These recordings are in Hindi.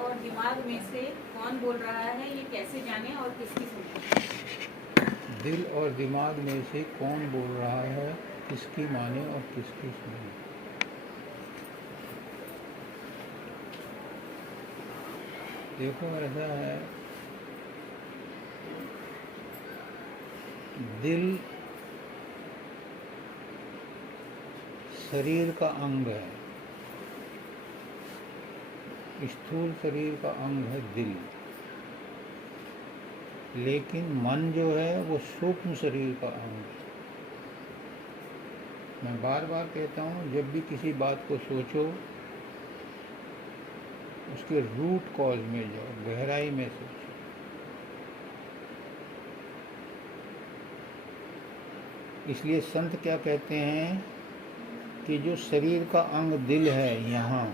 और दिमाग में से कौन बोल रहा है, ये कैसे जाने और किसकी सुने? दिल और दिमाग में से कौन बोल रहा है, किसकी माने और किसकी सुने? देखो, ऐसा है, दिल शरीर का अंग है, स्थूल शरीर का अंग है दिल। लेकिन मन जो है वो सूक्ष्म शरीर का अंग है। मैं बार बार कहता हूँ, जब भी किसी बात को सोचो उसके रूट कॉज में जाओ, गहराई में सोचो। इसलिए संत क्या कहते हैं कि जो शरीर का अंग दिल है, यहाँ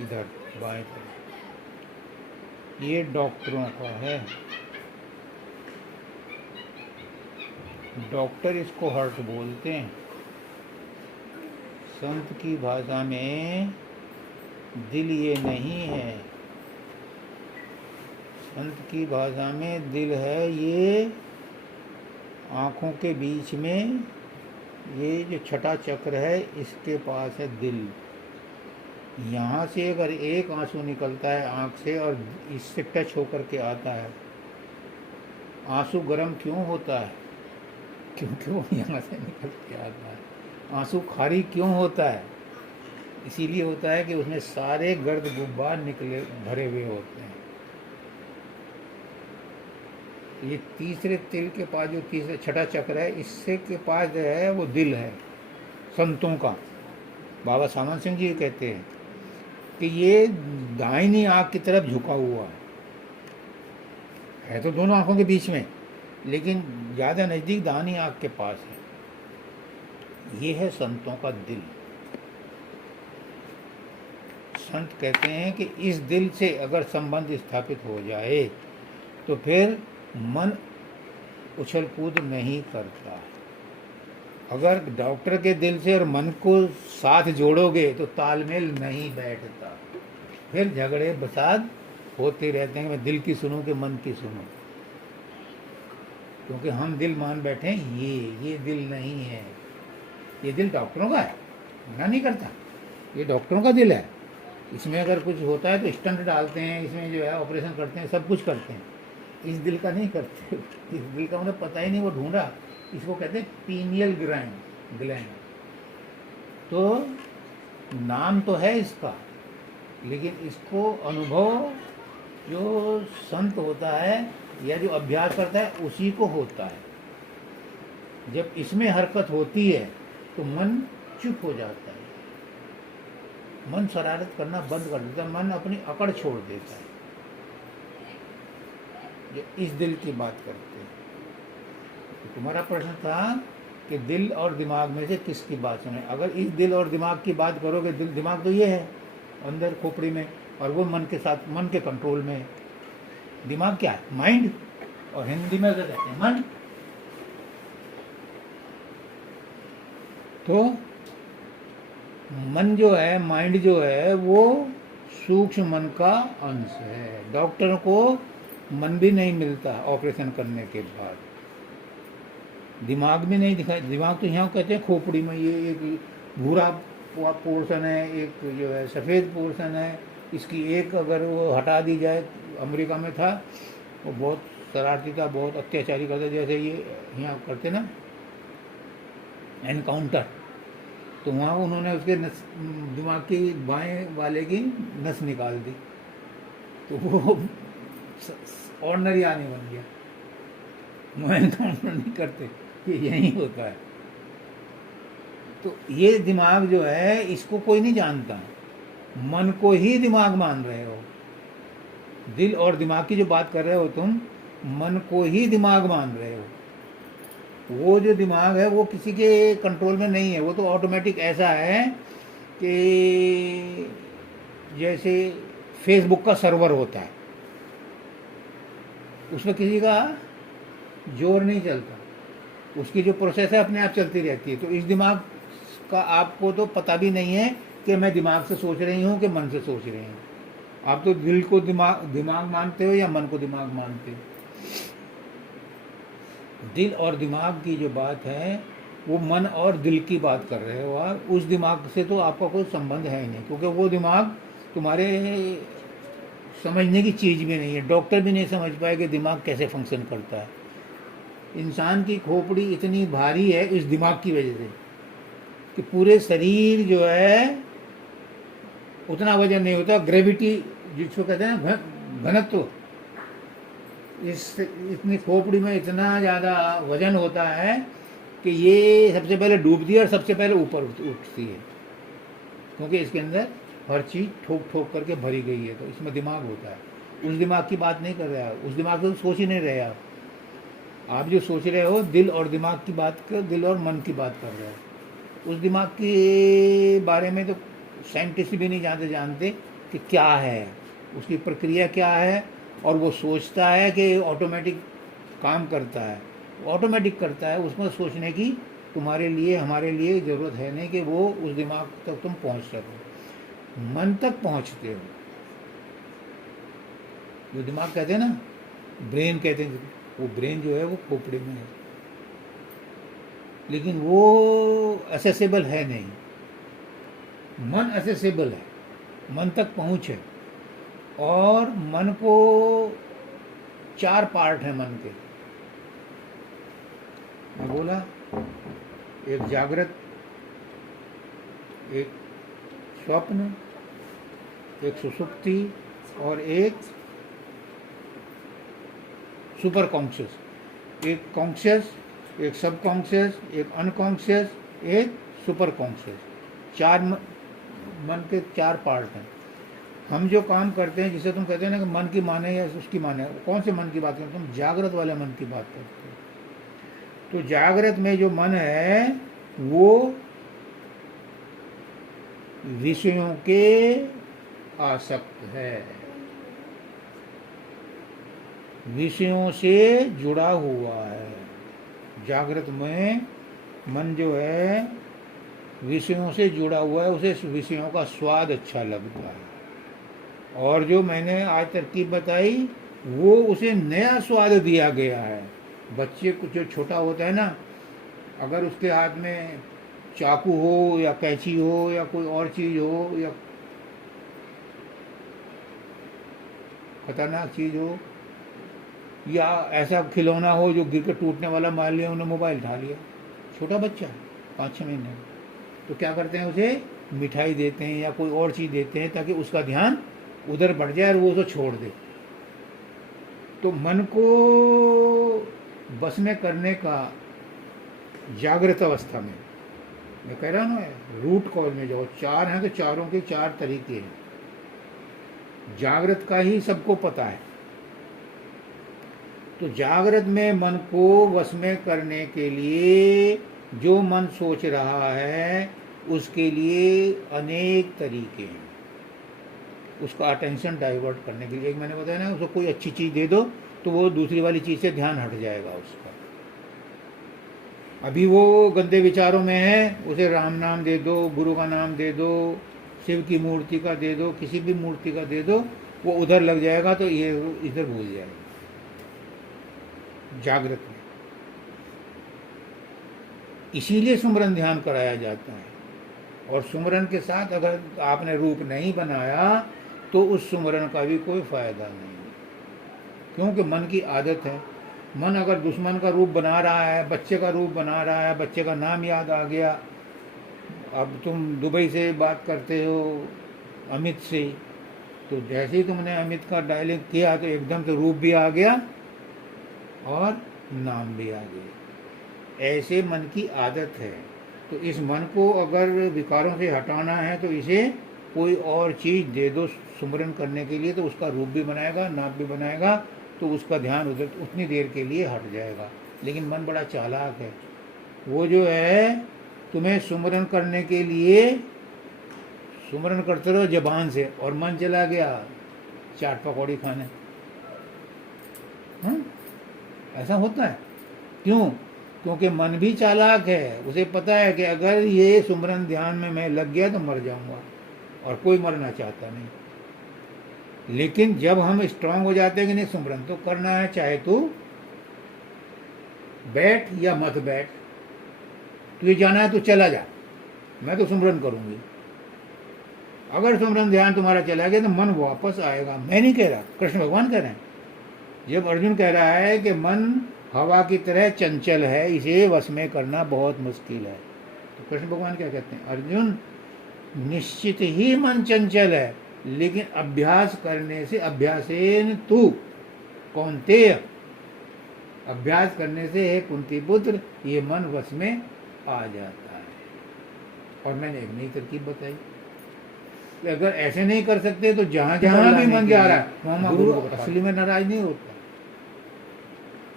इधर बाएं तरफ, ये डॉक्टरों का है। डॉक्टर इसको हार्ट बोलते हैं। संत की भाषा में दिल ये नहीं है। संत की भाषा में दिल है ये आँखों के बीच में, ये जो छठा चक्र है इसके पास है दिल। यहाँ से अगर एक आंसू निकलता है आँख से और इससे टच होकर के आता है, आंसू गर्म क्यों होता है? क्योंकि वो यहाँ से निकल के आता है। आंसू खारी क्यों होता है? इसीलिए होता है कि उसमें सारे गर्द गुब्बार निकले भरे हुए होते हैं। ये तीसरे तिल के पास जो तीसरे छठा चक्र है, इससे के पास जो है वो दिल है संतों का। बाबा सामन सिंह जी कहते हैं कि ये दाहिनी आँख की तरफ झुका हुआ है तो दोनों आँखों के बीच में, लेकिन ज़्यादा नज़दीक दाहिनी आँख के पास है। ये है संतों का दिल। संत कहते हैं कि इस दिल से अगर संबंध स्थापित हो जाए तो फिर मन उछल कूद नहीं करता। अगर डॉक्टर के दिल से और मन को साथ जोड़ोगे तो तालमेल नहीं बैठता, फिर झगड़े बसात होते रहते हैं। मैं दिल की सुनूं कि मन की सुनूं, क्योंकि हम दिल मान बैठे हैं ये दिल नहीं है। ये दिल डॉक्टरों का है, मना नहीं करता, ये डॉक्टरों का दिल है। इसमें अगर कुछ होता है तो स्टंट डालते हैं, इसमें जो है ऑपरेशन करते हैं, सब कुछ करते हैं। इस दिल का नहीं करते। इस दिल का मुझे पता ही नहीं, वो ढूंढा। इसको कहते हैं पीनियल ग्लैंड। तो नाम तो है इसका, लेकिन इसको अनुभव जो संत होता है या जो अभ्यास करता है उसी को होता है। जब इसमें हरकत होती है तो मन चुप हो जाता है, मन शरारत करना बंद कर देता है, मन अपनी अकड़ छोड़ देता है। जो इस दिल की बात करते हैं। तो तुम्हारा प्रश्न था कि दिल और दिमाग में से किसकी बात सुने। अगर इस दिल और दिमाग की बात करोगे, दिल दिमाग तो ये है अंदर खोपड़ी में, और वो मन के साथ, मन के कंट्रोल में है। दिमाग क्या है? माइंड, और हिंदी में क्या कहते हैं? मन। तो मन जो है, माइंड जो है, वो सूक्ष्म मन का अंश है। डॉक्टर को मन भी नहीं मिलता ऑपरेशन करने के बाद, दिमाग भी नहीं दिखाई। दिमाग तो यहाँ कहते हैं खोपड़ी में, ये एक भूरा पोर्शन है, एक जो है सफ़ेद पोर्शन है। इसकी एक अगर वो हटा दी जाए, अमेरिका में था, वो बहुत शरारती था, बहुत अत्याचारी करता, जैसे ये यहाँ करते ना एनकाउंटर, तो वहाँ उन्होंने उसके नस, दिमाग की बाएं वाले की नस निकाल दी, तो वो ऑर्डनरी आने बन गया। वो एनकाउंटर नहीं करते, ये यही होता है। तो ये दिमाग जो है, इसको कोई नहीं जानता, मन को ही दिमाग मान रहे हो। दिल और दिमाग की जो बात कर रहे हो तुम, मन को ही दिमाग मान रहे हो। वो जो दिमाग है वो किसी के कंट्रोल में नहीं है, वो तो ऑटोमेटिक ऐसा है कि जैसे फेसबुक का सर्वर होता है, उसमें किसी का जोर नहीं चलता, उसकी जो प्रोसेस है अपने आप चलती रहती है। तो इस दिमाग का आपको तो पता भी नहीं है कि मैं दिमाग से सोच रही हूँ कि मन से सोच रही हूँ। आप तो दिल को दिमाग दिमाग मानते हो या मन को दिमाग मानते हो? दिल और दिमाग की जो बात है वो मन और दिल की बात कर रहे हो आप। उस दिमाग से तो आपका कोई संबंध है ही नहीं, क्योंकि वो दिमाग तुम्हारे समझने की चीज़ भी नहीं है। डॉक्टर भी नहीं समझ पाए कि दिमाग कैसे फंक्शन करता है। इंसान की खोपड़ी इतनी भारी है इस दिमाग की वजह से कि पूरे शरीर जो है उतना वजन नहीं होता। ग्रेविटी जिसको कहते हैं ना, घनत्व, इस इतनी खोपड़ी में इतना ज़्यादा वजन होता है कि ये सबसे पहले डूबती है और सबसे पहले ऊपर उठती है, क्योंकि इसके अंदर हर चीज़ ठोक ठोक करके भरी गई है। तो इसमें दिमाग होता है। उस दिमाग की बात नहीं कर रहे आप, उस दिमाग से तो सोच ही नहीं रहे आप जो सोच रहे हो दिल और दिमाग की बात कर, दिल और मन की बात कर रहे हो। उस दिमाग के बारे में तो साइंटिस्ट भी नहीं जानते कि क्या है, उसकी प्रक्रिया क्या है। और वो सोचता है कि ऑटोमेटिक काम करता है, ऑटोमेटिक करता है। उसमें सोचने की तुम्हारे लिए हमारे लिए ज़रूरत है नहीं कि वो उस दिमाग तक तुम पहुंच सको। मन तक पहुंचते हो। जो दिमाग कहते हैं ना, ब्रेन कहते हैं, वो ब्रेन जो है वो खोपड़ी में है, लेकिन वो असेसेबल है नहीं। मन असेसेबल है, मन तक पहुंच है। और मन को 4 पार्ट हैं मन के। मैं बोला, एक जागृत, एक स्वप्न, एक सुषुप्ति और एक सुपर कॉन्शियस। एक कॉन्शियस, एक सब कॉन्शियस, एक अनकॉन्शियस, एक सुपर कॉन्शियस। 4 मन के 4 पार्ट हैं। हम जो काम करते हैं, जिसे तुम कहते हैं ना कि मन की माने या उसकी माने, कौन से मन की बात करते हो तुम? जागृत वाले मन की बात करते हो। तो जागृत में जो मन है वो विषयों के आसक्त है, विषयों से जुड़ा हुआ है। जागृत में मन जो है विषयों से जुड़ा हुआ है, उसे विषयों का स्वाद अच्छा लगता है। और जो मैंने आज तरकीब बताई वो उसे नया स्वाद दिया गया है। बच्चे को जो छोटा होता है ना, अगर उसके हाथ में चाकू हो या कैंची हो या कोई और चीज़ हो या खतरनाक चीज़ हो या ऐसा खिलौना हो जो गिर कर टूटने वाला, मान लिया उन्हें मोबाइल उठा लिया, छोटा बच्चा 5-6 महीने, तो क्या करते हैं, उसे मिठाई देते हैं या कोई और चीज़ देते हैं ताकि उसका ध्यान उधर बढ़ जाए और वो उसे छोड़ दे। तो मन को बस में करने का जागृत अवस्था में, मैं कह रहा हूँ ना, रूट कॉज में जाओ। 4 हैं तो चारों के 4 तरीके हैं। जागृत का ही सबको पता है। तो जागृत में मन को वश में करने के लिए जो मन सोच रहा है उसके लिए अनेक तरीके हैं। उसका अटेंशन डाइवर्ट करने के लिए, एक मैंने बताया ना, उसको कोई अच्छी चीज़ दे दो तो वो दूसरी वाली चीज़ से ध्यान हट जाएगा उसका। अभी वो गंदे विचारों में है, उसे राम नाम दे दो, गुरु का नाम दे दो, शिव की मूर्ति का दे दो, किसी भी मूर्ति का दे दो, वो उधर लग जाएगा तो ये इधर भूल जाएगा। जागृत में इसीलिए सुमरन ध्यान कराया जाता है। और सुमरन के साथ अगर आपने रूप नहीं बनाया तो उस सुमरन का भी कोई फायदा नहीं, क्योंकि मन की आदत है। मन अगर दुश्मन का रूप बना रहा है, बच्चे का रूप बना रहा है, बच्चे का नाम याद आ गया, अब तुम दुबई से बात करते हो अमित से, तो जैसे ही तुमने अमित का डायलिंग किया तो एकदम से रूप भी आ गया और नाम भी आ गया। ऐसे मन की आदत है। तो इस मन को अगर विकारों से हटाना है तो इसे कोई और चीज़ दे दो सुमरन करने के लिए, तो उसका रूप भी बनाएगा, नाम भी बनाएगा, तो उसका ध्यान उधर उतनी देर के लिए हट जाएगा। लेकिन मन बड़ा चालाक है। वो जो है तुम्हें सुमरन करने के लिए सुमरन करते रहो जबान से, और मन चला गया चाट पकौड़ी खाने। ऐसा होता है। क्यों? क्योंकि मन भी चालाक है। उसे पता है कि अगर ये सुमरन ध्यान में मैं लग गया तो मर जाऊंगा, और कोई मरना चाहता नहीं। लेकिन जब हम स्ट्रांग हो जाते हैं कि नहीं सुमरन तो करना है, चाहे तू बैठ या मत बैठ, तुझे जाना है तो चला जा, मैं तो सुमरन करूंगी। अगर सुमरन ध्यान तुम्हारा चला गया तो मन वापस आएगा। मैं नहीं कह रहा, कृष्ण भगवान कह रहे हैं। जब अर्जुन कह रहा है कि मन हवा की तरह चंचल है, इसे वश में करना बहुत मुश्किल है, तो कृष्ण भगवान क्या कहते हैं, अर्जुन निश्चित ही मन चंचल है, लेकिन अभ्यास करने से, अभ्यासेन तू कौन्तेय, अभ्यास करने से हे कुंती पुत्र ये मन वश में आ जाता है। और मैंने एक नई तरकीब बताई कि अगर ऐसे नहीं कर सकते तो जहां जहां भी मन जा रहा है वहां गुरु असली में नाराज नहीं होता,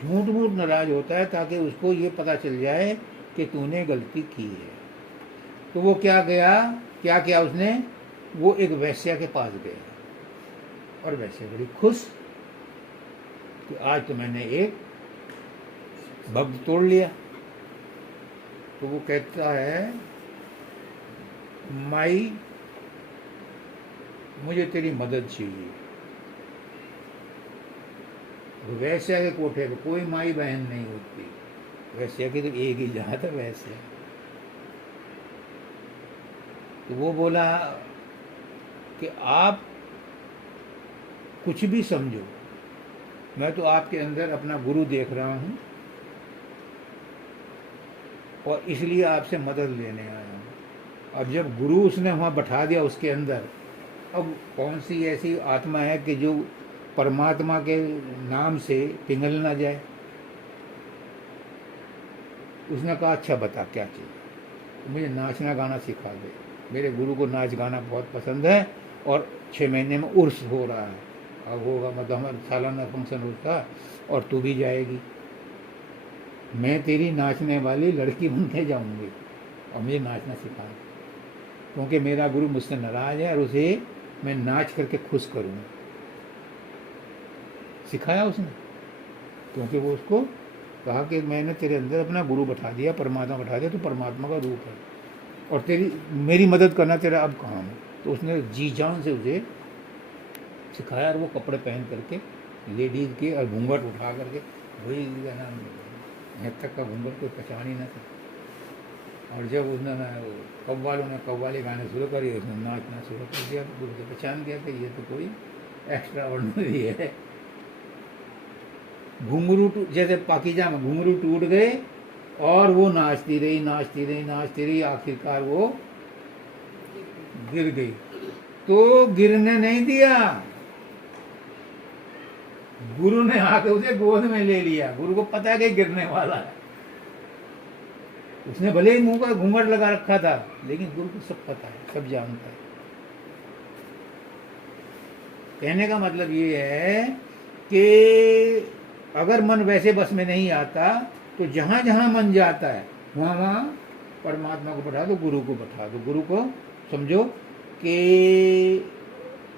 झूठ मूठ नाराज होता है, ताकि उसको ये पता चल जाए कि तूने गलती की है। तो वो क्या गया, क्या किया उसने, वो एक वैश्या के पास गया और वैश्या बड़ी खुश कि आज तो मैंने एक भक्त तोड़ लिया। तो वो कहता है माई मुझे तेरी मदद चाहिए। वैश्या के कोठे पे कोई माई बहन नहीं होती, वैश्या की तो एक ही जात है वैश्या। तो वो बोला कि आप कुछ भी समझो, मैं तो आपके अंदर अपना गुरु देख रहा हूं और इसलिए आपसे मदद लेने आया हूं। अब जब गुरु उसने वहां बैठा दिया उसके अंदर, अब कौन सी ऐसी आत्मा है कि जो परमात्मा के नाम से पिघल ना जाए। उसने कहा अच्छा बता क्या चाहिए, मुझे नाचना गाना सिखा दे, मेरे गुरु को नाच गाना बहुत पसंद है और 6 महीने में उर्स हो रहा है, अब होगा, मतलब हमारा सालाना फंक्शन होता है और तू भी जाएगी, मैं तेरी नाचने वाली लड़की बन के जाऊंगी और मुझे नाचना सिखा दे, क्योंकि मेरा गुरु मुझसे नाराज है और उसे मैं नाच करके खुश करूँगा। सिखाया उसने, क्योंकि वो उसको कहा कि मैंने तेरे अंदर अपना गुरु बैठा दिया, परमात्मा बैठा दिया, तो परमात्मा का रूप है और तेरी मेरी मदद करना तेरा अब काम है। तो उसने जी जान से उसे सिखाया और वो कपड़े पहन करके लेडीज़ के और घूंघट उठा करके, वही नाम यहाँ तक का घूंघट कोई पहचान ही ना था। और जब उसने कव्वालों ने कव्वाली गाने शुरू करी, उसने नाचना शुरू कर दिया, तो गुरु को पहचान गया कि ये तो कोई एक्स्ट्रा ऑर्डिनरी है। घुंघरू जैसे पाकीजा में घुंघरू टूट गए और वो नाचती रही नाचती रही नाचती रही, आखिरकार वो गिर गई। तो गिरने नहीं दिया, गुरु ने आके उसे गोद में ले लिया। गुरु को पता है कि गिरने वाला है, उसने भले ही मुंह का घूंघट लगा रखा था, लेकिन गुरु को सब पता है, सब जानता है। कहने का मतलब ये है कि अगर मन वैसे बस में नहीं आता तो जहां जहां मन जाता है वहां वहां परमात्मा को बैठा दो, गुरु को बैठा दो। गुरु को समझो कि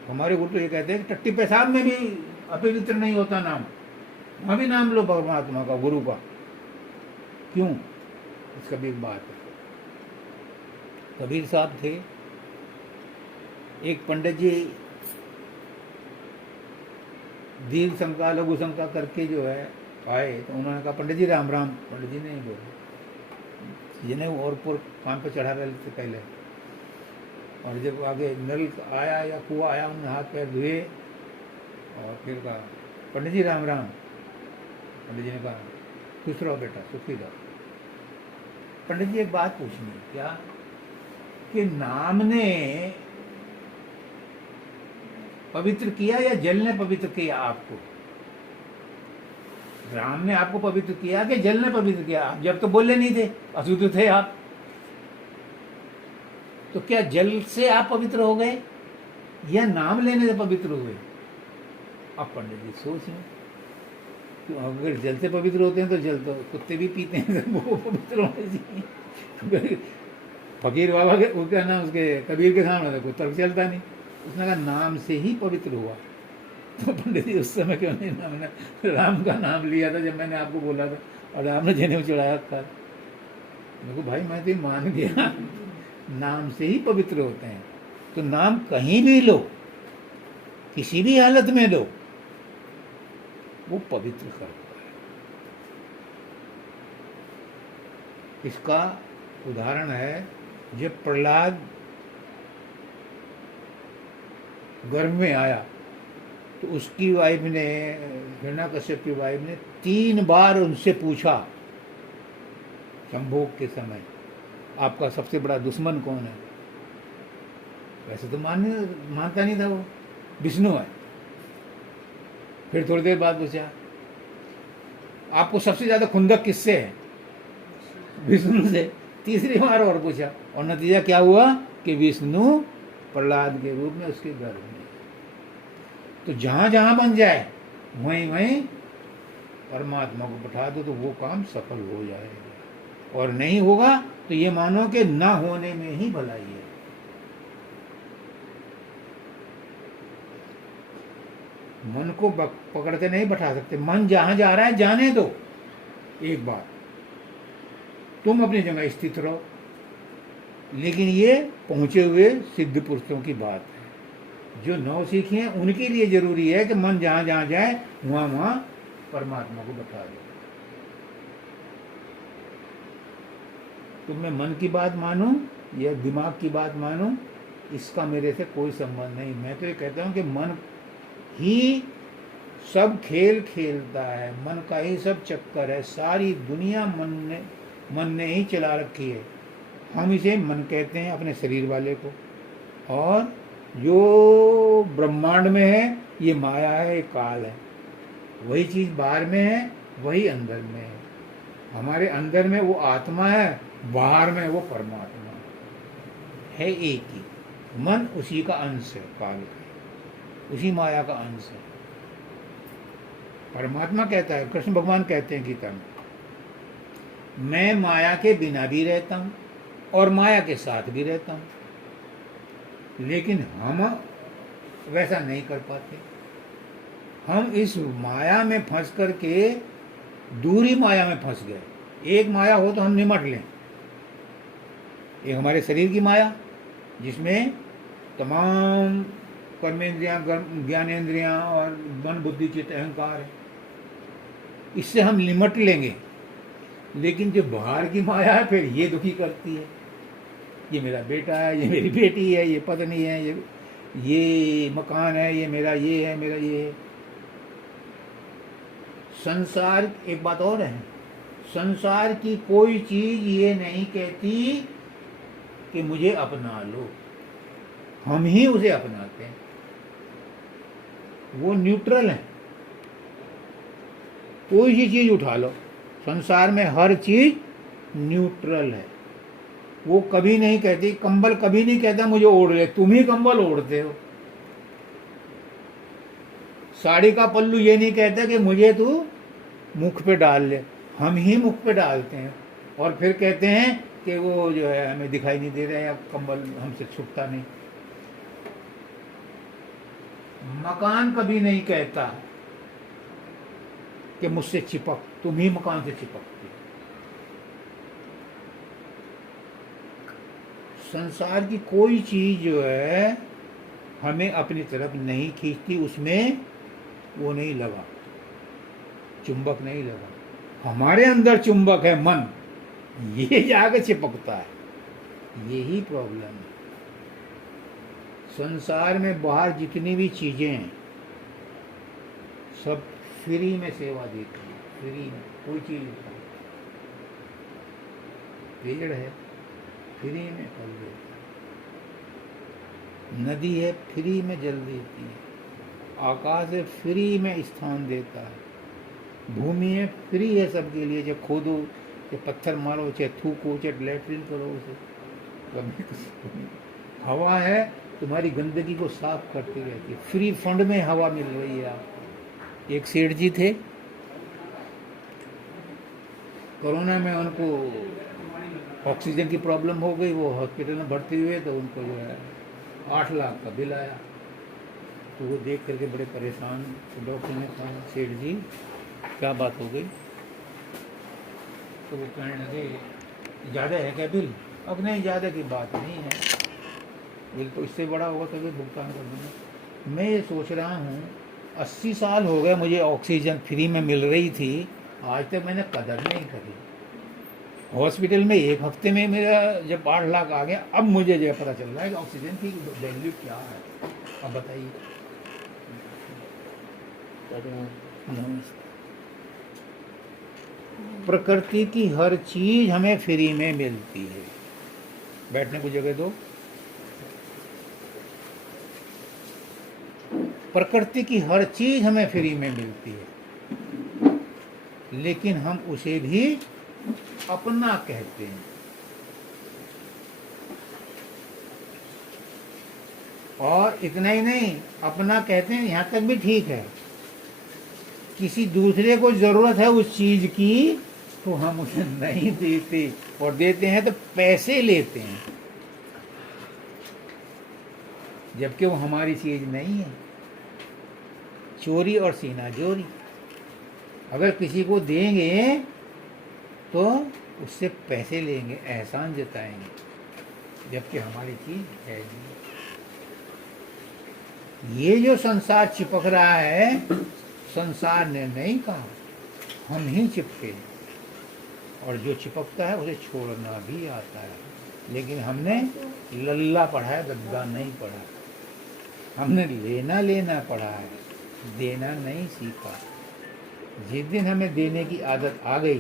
हमारे गुरु तो ये कहते हैं कि टट्टी पेशाब में भी अपवित्र नहीं होता नाम, वहां भी नाम लो परमात्मा का, गुरु का। क्यों? इसका भी एक बात है। कबीर साहब थे, एक पंडित जी दीर्घ शंका लघु शंका करके जो है आए, तो उन्होंने कहा पंडित जी राम राम। पंडित जी नहीं बोले, जिन्हें और पुर काम पे चढ़ा रहे थे पहले, और जब आगे नल आया या कुआ आया, उन्होंने हाथ पैर धुए और फिर कहा पंडित जी राम राम। पंडित जी ने कहा खुश रहो बेटा, सुखी रहो। पंडित जी एक बात पूछनी, क्या कि नाम ने पवित्र किया या जल ने पवित्र किया आपको? राम ने आपको पवित्र किया कि जल ने पवित्र किया? आप जब तो बोले नहीं थे, अशुद्ध थे आप, तो क्या जल से आप पवित्र हो गए या नाम लेने से पवित्र हुए? अब पंडित जी सोच लें, तो अगर जल से पवित्र होते हैं तो जल तो कुत्ते भी पीते हैं, तो वो पवित्र होने चाहिए। फकीर बाबा के वो क्या नाम, उसके कबीर के सामने कोई तर्क चलता नहीं। उसने कहा नाम से ही पवित्र हुआ। तो पंडित जी उस समय क्यों नहीं मैंने राम का नाम लिया था जब मैंने आपको बोला था, और आपने जनेऊ चढ़ाया था। मेरे को भाई मैं तो मान गया, नाम से ही पवित्र होते हैं, तो नाम कहीं भी लो, किसी भी हालत में लो, वो पवित्र करता है। इसका उदाहरण है, जब प्रहलाद गर्भ में आया तो उसकी वाइफ ने, हिरण्यकश्यप की वाइफ ने 3 बार उनसे पूछा संभोग के समय, आपका सबसे बड़ा दुश्मन कौन है? वैसे तो मानता नहीं था वो, विष्णु है। फिर थोड़ी देर बाद पूछा, आपको सबसे ज्यादा खुंदक किससे है? विष्णु से। तीसरी बार और पूछा, और नतीजा क्या हुआ कि विष्णु प्रहलाद के रूप में उसके गर्भ में। तो जहां जहां बन जाए वहीं वहीं परमात्मा को बैठा दो, तो वो काम सफल हो जाएगा। और नहीं होगा तो ये मानो कि ना होने में ही भलाई है। मन को पकड़ के नहीं बैठा सकते। मन जहां जा रहा है जाने दो। एक बात, तुम अपनी जगह स्थित रहो। लेकिन ये पहुंचे हुए सिद्ध पुरुषों की बात है। जो नौ सीखे हैं उनके लिए जरूरी है कि मन जहां जहां जाए वहां वहां परमात्मा को बैठा दो। तुम मैं मन की बात मानूं या दिमाग की बात मानूं, इसका मेरे से कोई संबंध नहीं। मैं तो ये कहता हूं कि मन ही सब खेल खेलता है, मन का ही सब चक्कर है। सारी दुनिया मन ने ही चला रखी है। हम इसे मन कहते हैं अपने शरीर वाले को, और जो ब्रह्मांड में है ये माया है, ये काल है। वही चीज बाहर में है, वही अंदर में है। हमारे अंदर में वो आत्मा है, बाहर में वो परमात्मा है। एक ही मन उसी का अंश है, काल का, उसी माया का अंश है। परमात्मा कहता है, कृष्ण भगवान कहते हैं गीता में, मैं माया के बिना भी रहता हूं और माया के साथ भी रहता हूं। लेकिन हम वैसा नहीं कर पाते। हम इस माया में फंस करके दूरी माया में फंस गए। एक माया हो तो हम निमट लें। एक हमारे शरीर की माया, जिसमें तमाम कर्मेंद्रियां, ज्ञानेंद्रियां और मन बुद्धि चित्त अहंकार है, इससे हम निमट लेंगे। लेकिन जो बाहर की माया है फिर ये दुखी करती है। ये मेरा बेटा है, ये मेरी बेटी है, ये पत्नी है, ये मकान है, ये मेरा ये है, मेरा ये है। संसार, एक बात और है, संसार की कोई चीज ये नहीं कहती कि मुझे अपना लो। हम ही उसे अपनाते हैं। वो न्यूट्रल है। कोई सी चीज उठा लो, संसार में हर चीज न्यूट्रल है। वो कभी नहीं कहती, कंबल कभी नहीं कहता मुझे ओढ़ ले, तुम ही कंबल ओढ़ते हो। साड़ी का पल्लू ये नहीं कहता कि मुझे तू मुख पे डाल ले, हम ही मुख पे डालते हैं। और फिर कहते हैं कि वो जो है हमें दिखाई नहीं दे रहा है या कंबल हमसे छुपता नहीं। मकान कभी नहीं कहता कि मुझसे चिपक, तुम ही मकान से चिपकती। संसार की कोई चीज जो है हमें अपनी तरफ नहीं खींचती, उसमें वो नहीं लगा, चुंबक नहीं लगा। हमारे अंदर चुंबक है मन, ये जाके चिपकता है। यही प्रॉब्लम है। संसार में बाहर जितनी भी चीजें हैं सब फ्री में सेवा देती है, फ्री में। कोई चीज नहीं, पेड़ है फ्री में फल देता है, नदी है फ्री में जल देती है, आकाश है फ्री में स्थान देता है, भूमि है फ्री है सबके लिए। चाहे खोदो, चाहे पत्थर मारो, चाहे थूको, चाहे लैट्रिन करो, उसे कभी कुछ। हवा है तुम्हारी गंदगी को साफ करती रहती है, फ्री फंड में हवा मिल रही है। आप एक सेठ जी थे, कोरोना में उनको ऑक्सीजन की प्रॉब्लम हो गई, वो हॉस्पिटल में भर्ती हुए, तो उनको जो है 8 लाख का बिल आया। तो वो देख करके बड़े परेशान। तो डॉक्टर ने कहा, सेठ जी क्या बात हो गई? तो वो कहने लगे, ज़्यादा है क्या बिल? अब नहीं, ज़्यादा की बात नहीं है, बिल तो इससे बड़ा होगा तो भी भुगतान कर दूँगा। मैं ये सोच रहा हूँ 80 साल हो गए मुझे ऑक्सीजन फ्री में मिल रही थी, आज तक मैंने कदर नहीं करी। हॉस्पिटल में एक हफ्ते में मेरा जब 8 लाख आ गया, अब मुझे जो पता चल रहा है कि ऑक्सीजन की वैल्यू क्या है। अब बताइए। नमस्ते। प्रकृति की हर चीज हमें फ्री में मिलती है। बैठने को जगह दो। प्रकृति की हर चीज हमें फ्री में मिलती है, लेकिन हम उसे भी अपना कहते हैं। और इतना ही नहीं, अपना कहते हैं यहाँ तक भी ठीक है। किसी दूसरे को जरूरत है उस चीज की तो हम उसे नहीं देते, और देते हैं तो पैसे लेते हैं, जबकि वो हमारी चीज नहीं है। चोरी और सीना जोरी। अगर किसी को देंगे तो उससे पैसे लेंगे, एहसान जताएंगे, जबकि हमारी चीज है नहीं। ये जो संसार चिपक रहा है, संसार ने नहीं कहा, हम ही चिपके। और जो चिपकता है उसे छोड़ना भी आता है, लेकिन हमने लल्ला पढ़ा है, गद्दा नहीं पढ़ा। हमने लेना पढ़ा है, देना नहीं सीखा। जिस दिन हमें देने की आदत आ गई,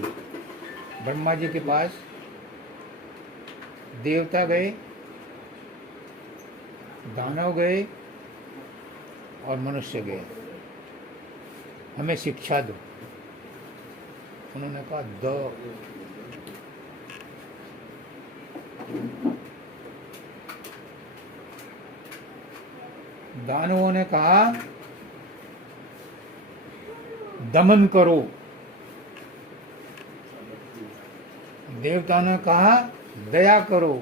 ब्रह्मा जी के पास देवता गए, दानव गए और मनुष्य गए, हमें शिक्षा दो। उन्होंने कहा दो। दानवों ने कहा दमन करो, देवता ने कहा दया करो,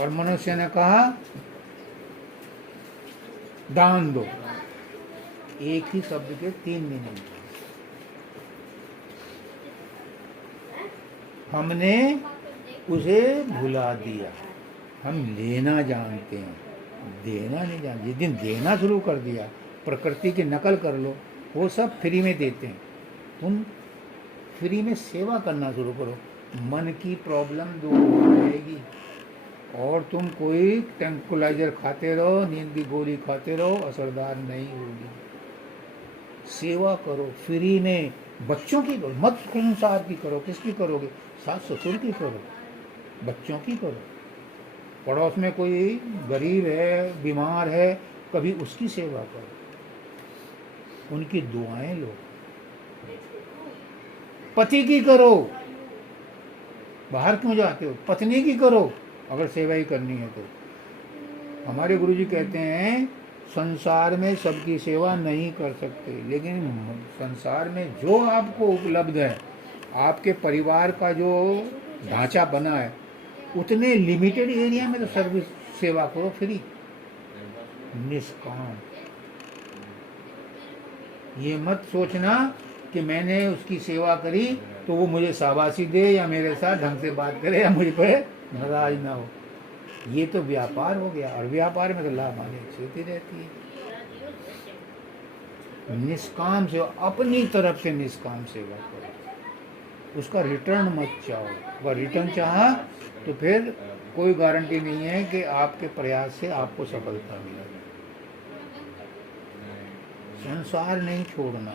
और मनुष्य ने कहा दान दो। एक ही शब्द के 3 मीनिंग। हमने उसे भुला दिया। हम लेना जानते हैं, देना नहीं जानते। जिस दिन देना शुरू कर दिया, प्रकृति की नकल कर लो, वो सब फ्री में देते हैं। तुम फ्री में सेवा करना शुरू करो, मन की प्रॉब्लम दूर हो जाएगी। और तुम कोई ट्रैंक्विलाइजर खाते रहो, नींद की गोली खाते रहो, असरदार नहीं होगी। सेवा करो फ्री में। बच्चों की करो, मत संसार की करो। किसकी करोगे? सास ससुर की करो, बच्चों की करो। पड़ोस में कोई गरीब है, बीमार है, कभी उसकी सेवा करो, उनकी दुआएं लो। पति की करो, बाहर क्यों जाते हो? पत्नी की करो, अगर सेवा ही करनी है तो। हमारे गुरुजी कहते हैं संसार में सबकी सेवा नहीं कर सकते, लेकिन संसार में जो आपको उपलब्ध है, आपके परिवार का जो ढांचा बना है, उतने लिमिटेड एरिया में तो सर्विस सेवा करो फ्री, निष्काम। ये मत सोचना कि मैंने उसकी सेवा करी तो वो मुझे शाबाशी दे या मेरे साथ ढंग से बात करे या मुझ पर नाराज ना हो। ये तो व्यापार हो गया, और व्यापार में तो लाभ हानि होती रहती है। निष्काम सेवा, अपनी तरफ से निष्काम सेवा करो, उसका रिटर्न मत चाहो। अगर रिटर्न चाहा तो फिर कोई गारंटी नहीं है कि आपके प्रयास से आपको सफलता मिलेगी। संसार नहीं छोड़ना,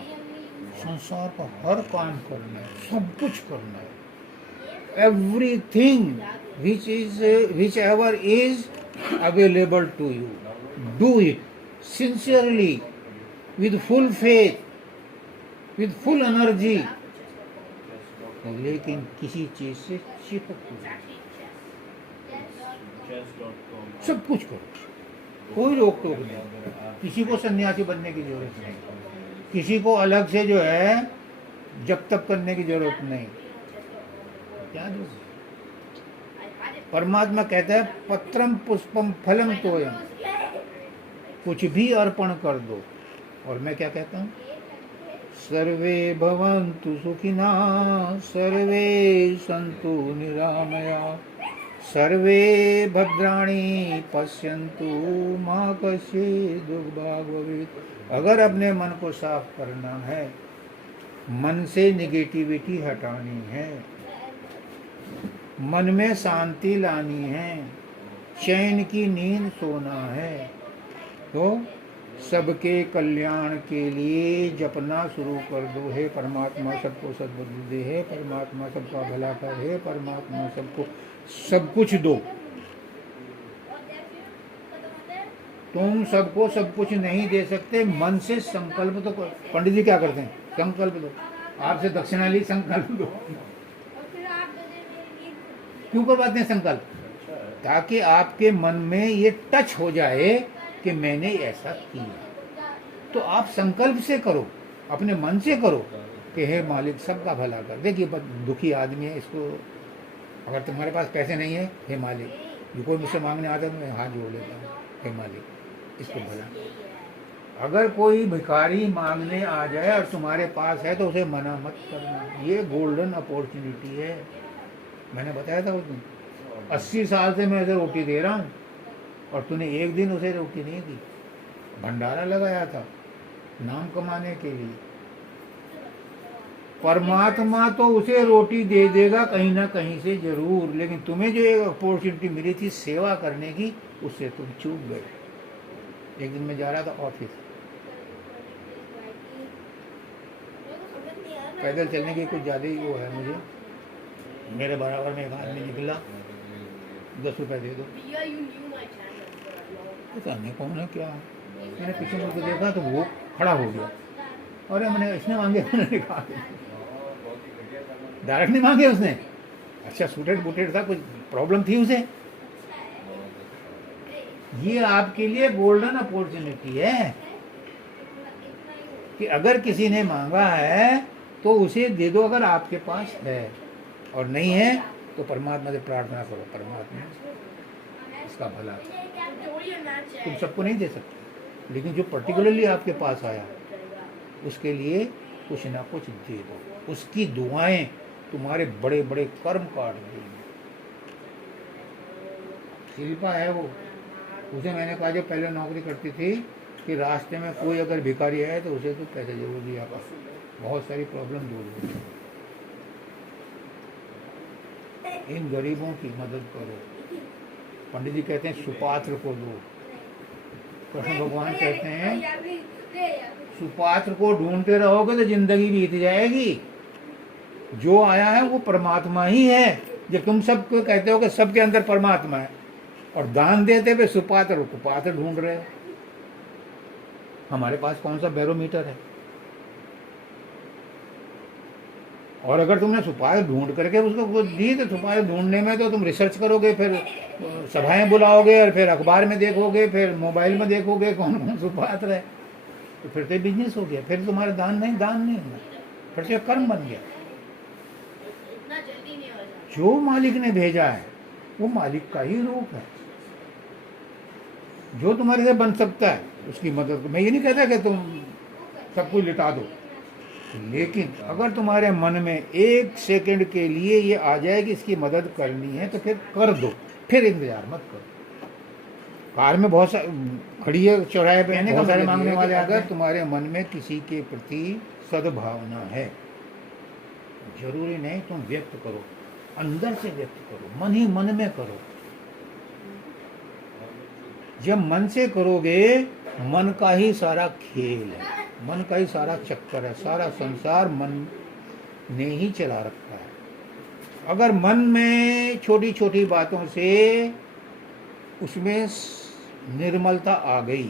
संसार का हर काम करना है, सब कुछ करना है। Everything which ever is available to you, do it sincerely, with full faith, with full energy। लेकिन किसी चीज से चिपक नहीं, सब कुछ करो, कोई रोक टोक नहीं। किसी को सन्यासी बनने की जरूरत नहीं, किसी को अलग से जो है जब तक करने की जरूरत नहीं। क्या दो? परमात्मा कहता है पत्रम पुष्पम फलम तोयम, कुछ भी अर्पण कर दो। और मैं क्या कहता हूँ? सर्वे भवन्तु सुखिनः, सर्वे सन्तु निरामया, सर्वे भद्राणि पश्यन्तु मां कश्चित् दुर्भाग् भवेत्। अगर अपने मन को साफ करना है, मन से निगेटिविटी हटानी है, मन में शांति लानी है, चैन की नींद सोना है, तो सबके कल्याण के लिए जपना शुरू कर दो। हे परमात्मा सबको सद्बुद्धि दे, हे परमात्मा सबका भला कर, हे परमात्मा सबको सब कुछ दो। तुम सबको सब कुछ नहीं दे सकते, मन से संकल्प तो करो। पंडित जी क्या करते हैं? संकल्प दो, आपसे दक्षिणा ली, संकल्प दो। क्यों करवाते हैं संकल्प? ताकि आपके मन में ये टच हो जाए कि मैंने ऐसा किया। तो आप संकल्प से करो, अपने मन से करो कि हे मालिक सबका भला कर। देखिए दुखी आदमी है, इसको अगर तुम्हारे पास पैसे नहीं है, हे मालिक, जो कोई मुझसे मांगने आता है मैं हाथ जोड़ लेता हूँ, हे मालिक इसको भला कर। अगर कोई भिखारी मांगने आ जाए और तुम्हारे पास है तो उसे मना मत करना। ये गोल्डन अपॉर्चुनिटी है। मैंने बताया था उस दिन 80 साल से मैं उसे रोटी दे रहा हूँ और तूने एक दिन उसे रोटी नहीं दी। भंडारा लगाया था नाम कमाने के लिए। परमात्मा तो उसे रोटी दे देगा कहीं ना कहीं से जरूर, लेकिन तुम्हें जो एक अपॉर्चुनिटी मिली थी सेवा करने की, उससे तुम चूक गए। एक दिन मैं जा रहा था ऑफिस, पैदल चलने की कुछ ज़्यादा ही वो है मुझे। मेरे बराबर में एक आदमी निकला, 10 रुपए दे दो। पता नहीं कौन है क्या। मैंने पीछे मुड़ के देखा तो वो खड़ा हो गया। अरे मैंने इसने मांगे, मैंने कहा डायरेक्ट नहीं मांगे उसने। अच्छा सूटेड बूटेड था, कुछ प्रॉब्लम थी उसे। ये आपके लिए गोल्डन अपॉर्चुनिटी है कि अगर किसी ने मांगा है तो उसे दे दो अगर आपके पास है, और नहीं है तो परमात्मा से प्रार्थना करो, परमात्मा इसका भला। तुम सबको नहीं दे सकते, लेकिन जो पर्टिकुलरली आपके पास आया उसके लिए कुछ ना कुछ दे दो। उसकी दुआएं तुम्हारे बड़े बड़े कर्म काट देंगे। शिल्पा है वो, उसे मैंने कहा जो पहले नौकरी करती थी कि रास्ते में कोई अगर भिखारी है तो उसे तो पैसे जरूर दिया कर, बहुत सारी प्रॉब्लम दूर होगी। इन गरीबों की मदद करो। पंडित जी कहते हैं सुपात्र को दो। कृष्ण भगवान कहते हैं सुपात्र को ढूंढते रहोगे तो जिंदगी बीत जाएगी। जो आया है वो परमात्मा ही है। जब तुम सबको कहते हो कि सबके अंदर परमात्मा है और दान देते हुए सुपात्र कुपात्र ढूंढ रहे हो, हमारे पास कौन सा बैरोमीटर है? और अगर तुमने सुपात्र ढूंढ करके उसको दी तो सुपात्र ढूंढने में तो तुम रिसर्च करोगे, फिर सभाएं बुलाओगे और फिर अखबार में देखोगे, फिर मोबाइल में देखोगे कौन कौन सुपात्र है, तो फिर तो बिजनेस हो गया। फिर तुम्हारा दान नहीं होगा, फिर तो कर्म बन गया। जो मालिक ने भेजा है वो मालिक का ही रूप है। जो तुम्हारे से बन सकता है उसकी मदद। मैं ये नहीं कहता कि तुम सब कुछ लिटा दो, लेकिन अगर तुम्हारे मन में एक सेकंड के लिए ये आ जाए कि इसकी मदद करनी है तो फिर कर दो, फिर इंतजार मत करो। कार में बहुत खड़ी है चौराहे पे, बहुत सारे मांगने वाले। अगर तुम्हारे मन में किसी के प्रति सद्भावना है, जरूरी नहीं तुम व्यक्त करो, अंदर से व्यक्त करो, मन ही मन में करो। जब मन से करोगे, मन का ही सारा खेल है, मन का ही सारा चक्कर है, सारा संसार मन ने ही चला रखा है। अगर मन में छोटी छोटी बातों से उसमें निर्मलता आ गई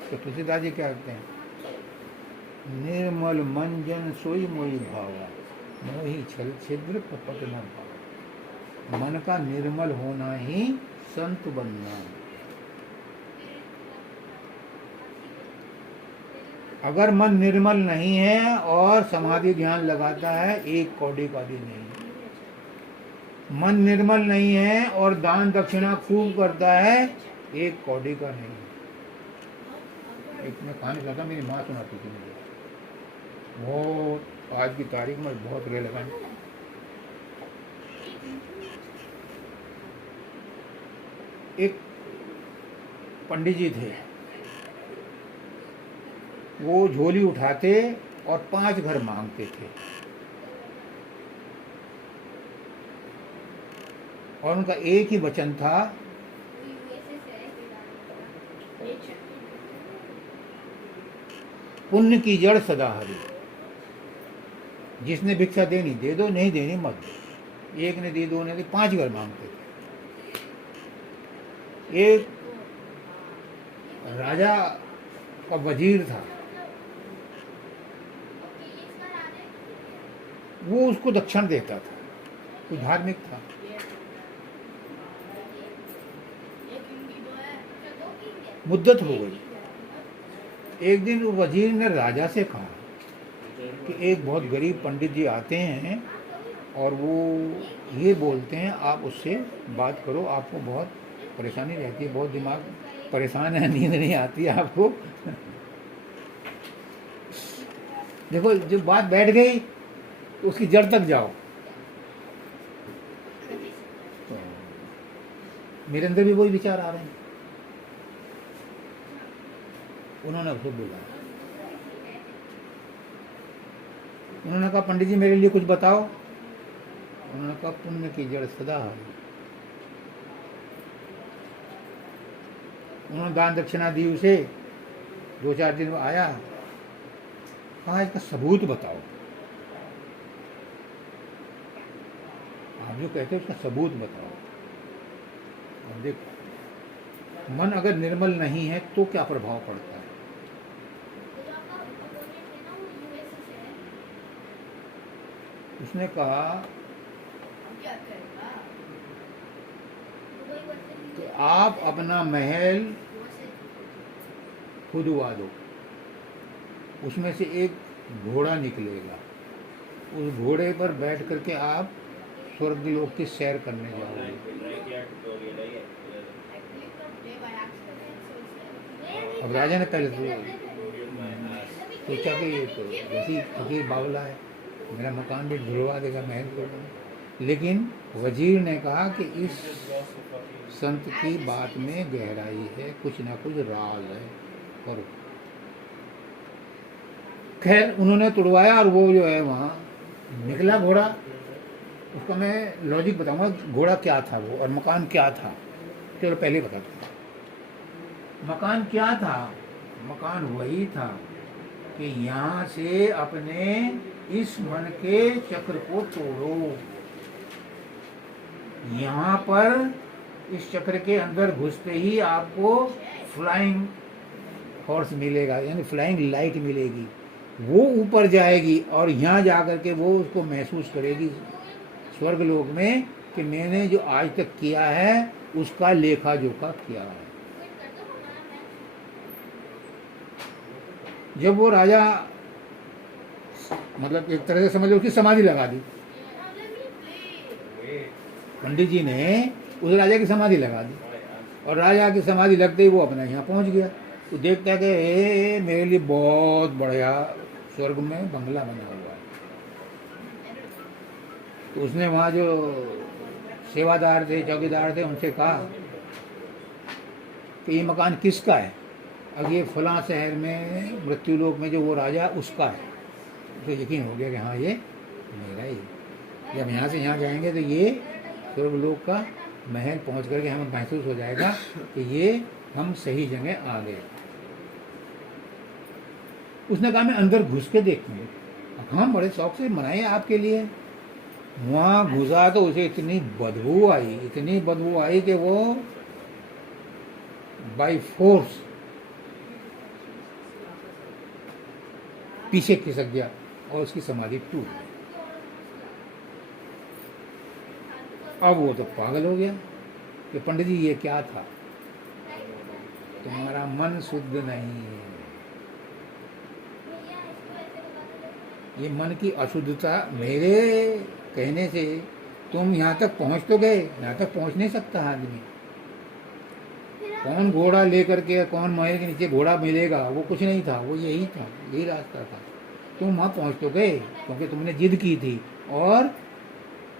तो तुलसीदास जी क्या कहते हैं? निर्मल मन जन सोई मोई भावा, मोही छल छिद्र कपट न भावा। मन का निर्मल होना ही संत बनना। अगर मन निर्मल नहीं है और समाधि ध्यान लगाता है, एक कौड़ी का भी नहीं। मन निर्मल नहीं है और दान दक्षिणा खूब करता है, एक कौड़ी का नहीं। एक मैं कहानी सुनाता, मेरी माँ सुनाती थी मुझे, वो आज की तारीख में बहुत रेलेवेंट। एक पंडित जी थे, वो झोली उठाते और 5 घर मांगते थे, और उनका एक ही वचन था, पुण्य की जड़ सदा हरी। जिसने भिक्षा देनी दे दो, नहीं देनी मत दो। एक ने दी, 2 ने दी, 5 घर मांगते थे। एक राजा का वजीर था, वो उसको दक्षिण देता था, वो धार्मिक था। मुद्दत हो गई। एक दिन वो वजीर ने राजा से कहा कि एक बहुत गरीब पंडित जी आते हैं और वो ये बोलते हैं आप उससे बात करो, आपको बहुत परेशानी रहती है, बहुत दिमाग परेशान है, नींद नहीं आती है आपको। देखो जब बात बैठ गई तो उसकी जड़ तक जाओ। तो मेरे अंदर भी वही विचार आ रहे हैं। उन्होंने उसको बोला, उन्होंने कहा पंडित जी मेरे लिए कुछ बताओ। उन्होंने कहा पुण्य की जड़ सदा हरी। उन्होंने दान दक्षिणा दी उसे। 2-4 दिन वो आया, कहा इसका सबूत बताओ, आप जो कहते हो उसका सबूत बताओ। अब देखो, मन अगर निर्मल नहीं है तो क्या प्रभाव पड़ता है। उसने कहा कि आप अपना महल खुदवा दो, उसमें से एक घोड़ा निकलेगा, उस घोड़े पर बैठ करके आप स्वर्ग लोक की सैर करने जाओगे। अब राजा ने पहले सोचा कि ये तो वैसी फकीर बावला है, मेरा मकान भी धुलवा देगा, महल को। लेकिन वजीर ने कहा कि इस संत की बात में गहराई है, कुछ ना कुछ राज है। और खैर उन्होंने तुड़वाया और वो जो है वहाँ निकला घोड़ा। उसका मैं लॉजिक बताऊंगा, घोड़ा क्या था वो और मकान क्या था। चलो पहले बताते हैं मकान क्या था। मकान वही था कि यहाँ से अपने इस मन के चक्र को तोड़ो। यहाँ पर इस चक्र के अंदर घुसते ही आपको फ्लाइंग हॉर्स मिलेगा, यानी फ्लाइंग लाइट मिलेगी। वो ऊपर जाएगी और यहाँ जाकर के वो उसको महसूस करेगी स्वर्ग लोक में कि मैंने जो आज तक किया है उसका लेखा जोखा किया है। जब वो राजा, मतलब एक तरह से समझ लो उसकी समाधि लगा दी, पंडित जी ने उस राजा की समाधि लगा दी, और राजा की समाधि लगते ही वो अपना यहाँ पहुँच गया। तो देखता है कि मेरे लिए बहुत बढ़िया स्वर्ग में बंगला बना हुआ है। तो उसने वहाँ जो सेवादार थे, चौकीदार थे, उनसे कहा कि ये मकान किसका है। अब ये फलां शहर में मृत्युलोक में जो वो राजा उसका है। तो यकीन हो गया कि हाँ ये मेरा ही। जब यहाँ से यहाँ जाएंगे तो ये स्वर्गलोक का महल पहुँच करके हमें महसूस हो जाएगा कि ये हम सही जगह आ गए। उसने कहा मैं अंदर घुस के देखूंगा। हाँ बड़े शौक से मनाए आपके लिए। वहाँ घुसा तो उसे इतनी बदबू आई, इतनी बदबू आई कि वो बाय फोर्स पीछे खिसक गया और उसकी समाधि टूट गई। अब वो तो पागल हो गया कि पंडित जी ये क्या था। तुम्हारा मन शुद्ध नहीं है, ये मन की अशुद्धता मेरे कहने से तुम यहाँ तक पहुँच तो गए, यहाँ तक पहुँच नहीं सकता आदमी। कौन घोड़ा लेकर के, कौन महल के नीचे घोड़ा मिलेगा, वो कुछ नहीं था, वो यही था, यही रास्ता था। तुम वहाँ पहुँच तो गए क्योंकि तुमने जिद की थी और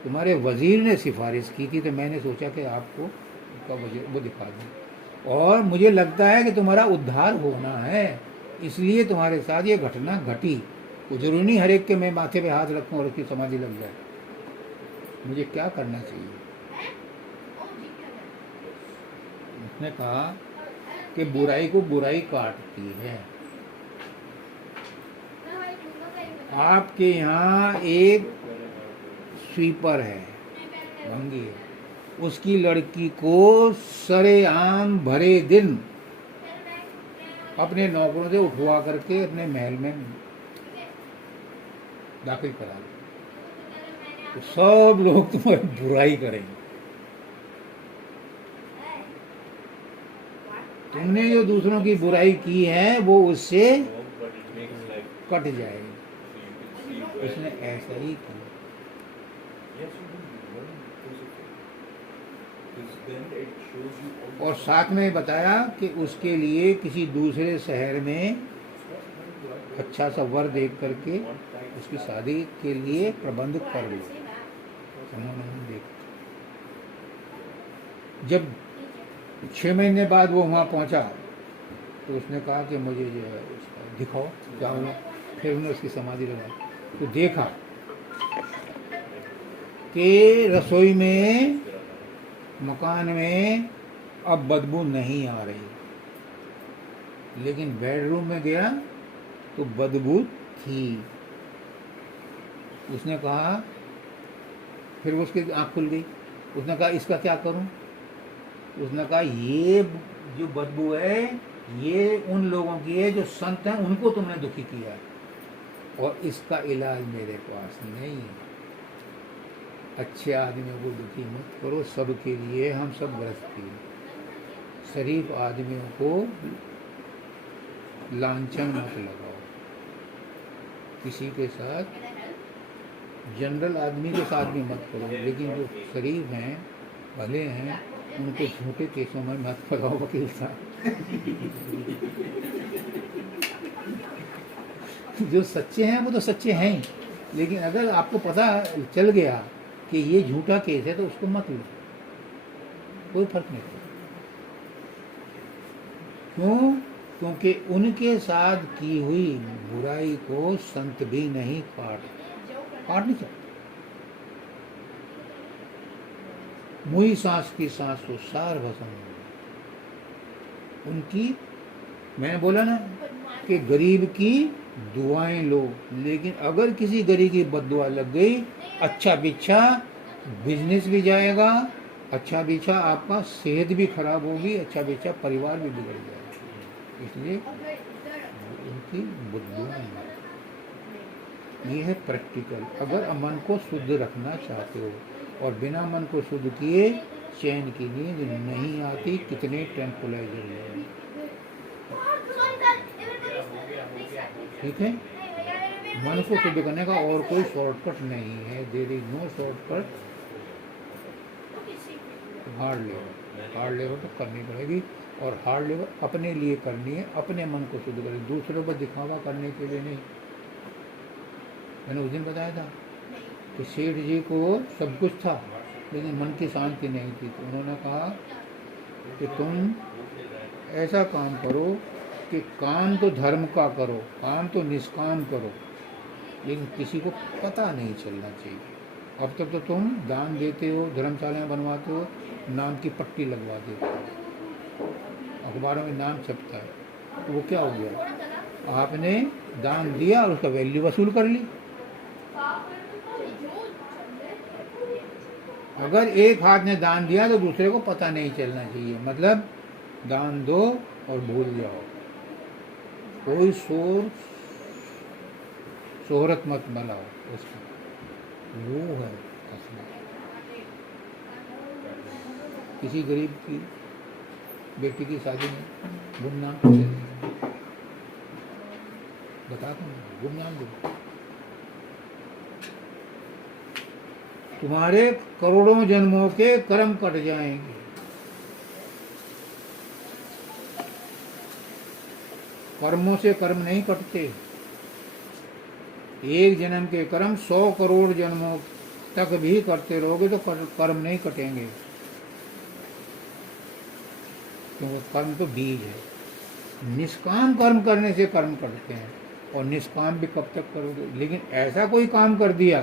तुम्हारे वजीर ने सिफारिश की थी, तो मैंने सोचा कि आपको का वो दिखा दूँ। और मुझे लगता है कि तुम्हारा उद्धार होना है, इसलिए तुम्हारे साथ ये घटना घटी। तो जरूरी नहीं हर एक के मैं माथे पे हाथ रखूं और उसकी समाधि लग जाए। मुझे क्या करना चाहिए? उसने कहा कि बुराई को बुराई काटती है। आपके यहाँ एक स्वीपर है, भंगी है, उसकी लड़की को सरेआम भरे दिन अपने नौकरों से उठवा करके अपने महल में दाखिल करा दो, तो सब लोग तुम्हारी बुराई करेंगे। तुमने जो दूसरों की बुराई की है वो उससे कट जाएगी। उसने ऐसा ही किया। और साथ में बताया कि उसके लिए किसी दूसरे शहर में अच्छा सा वर देख करके उसकी शादी के लिए प्रबंध कर लो। उन्होंने देखा। जब 6 महीने बाद वो वहाँ पहुँचा तो उसने कहा कि मुझे जो है उसका दिखाओ क्या हुआ। फिर उन्होंने उसकी समाधि लगाई तो देखा कि रसोई में, मकान में अब बदबू नहीं आ रही, लेकिन बेडरूम में गया तो बदबू थी। उसने कहा, फिर उसकी आँख खुल गई। उसने कहा इसका क्या करूं? उसने कहा ये जो बदबू है ये उन लोगों की है जो संत हैं, उनको तुमने दुखी किया है, और इसका इलाज मेरे पास नहीं है। अच्छे आदमियों को दुखी मत करो, सबके लिए हम सब गृहस्थी हैं। शरीफ आदमियों को लांछन मत लगाओ। किसी के साथ, जनरल आदमी के साथ भी मत करो, लेकिन जो शरीफ हैं, भले हैं, उनको झूठे केसों में मत लगाओ वकील साहब। जो सच्चे हैं वो तो सच्चे हैं ही, लेकिन अगर आपको पता चल गया कि ये झूठा केस है तो उसको मत लो, कोई फर्क नहीं पड़ता। क्यों? क्योंकि उनके साथ की हुई बुराई को संत भी नहीं काट नहीं सकते। मुई सांस की सांस तो सार भसम। उनकी, मैंने बोला ना कि गरीब की दुआएं लो, लेकिन अगर किसी गरीब की बद्दुआ लग गई, अच्छा बिच्छा बिजनेस भी जाएगा, अच्छा बिच्छा आपका सेहत भी खराब होगी, अच्छा बिच्छा परिवार भी बिगड़ जाएगा। इसलिए उनकी बद्दुआएं, ये है प्रैक्टिकल। अगर मन को शुद्ध रखना चाहते हो, और बिना मन को शुद्ध किए चैन की नींद नहीं आती, कितने ट्रैंक्विलाइजर लें। ठीक है, मन को शुद्ध करने का और कोई शॉर्टकट नहीं है। There is no shortcut. Hard labour तो करनी पड़ेगी, और हार्ड लेबर अपने लिए करनी है, अपने मन को शुद्ध करनी, दूसरों पर दिखावा करने के लिए नहीं। मैंने उस दिन बताया था कि सेठ जी को सब कुछ था लेकिन मन की शांति नहीं थी, तो उन्होंने कहा कि तुम ऐसा काम करो कि काम तो धर्म का करो, काम तो निष्काम करो, लेकिन किसी को पता नहीं चलना चाहिए। अब तक तो तुम दान देते हो, धर्मशालाएं बनवाते हो, नाम की पट्टी लगवा देते हो, अखबारों में नाम छपता है, तो वो क्या हो गया? आपने दान दिया और उसका वैल्यू वसूल कर ली। अगर एक हाथ ने दान दिया तो दूसरे को पता नहीं चलना चाहिए। मतलब दान दो और भूल जाओ, कोई शोहरत मत बनाओ उसका, वो है असली। किसी गरीब की बेटी की शादी में गुमनाम बताता हूँ, गुमनाम दो, तुम्हारे करोड़ों जन्मों के कर्म कट जाएंगे। कर्मों से कर्म नहीं कटते। एक जन्म के कर्म 100 करोड़ जन्मों तक भी करते रहोगे तो कर्म नहीं कटेंगे। क्योंकि कर्म तो बीज है। निष्काम कर्म करने से कर्म करते हैं, और निष्काम भी कब तक करोगे। लेकिन ऐसा कोई काम कर दिया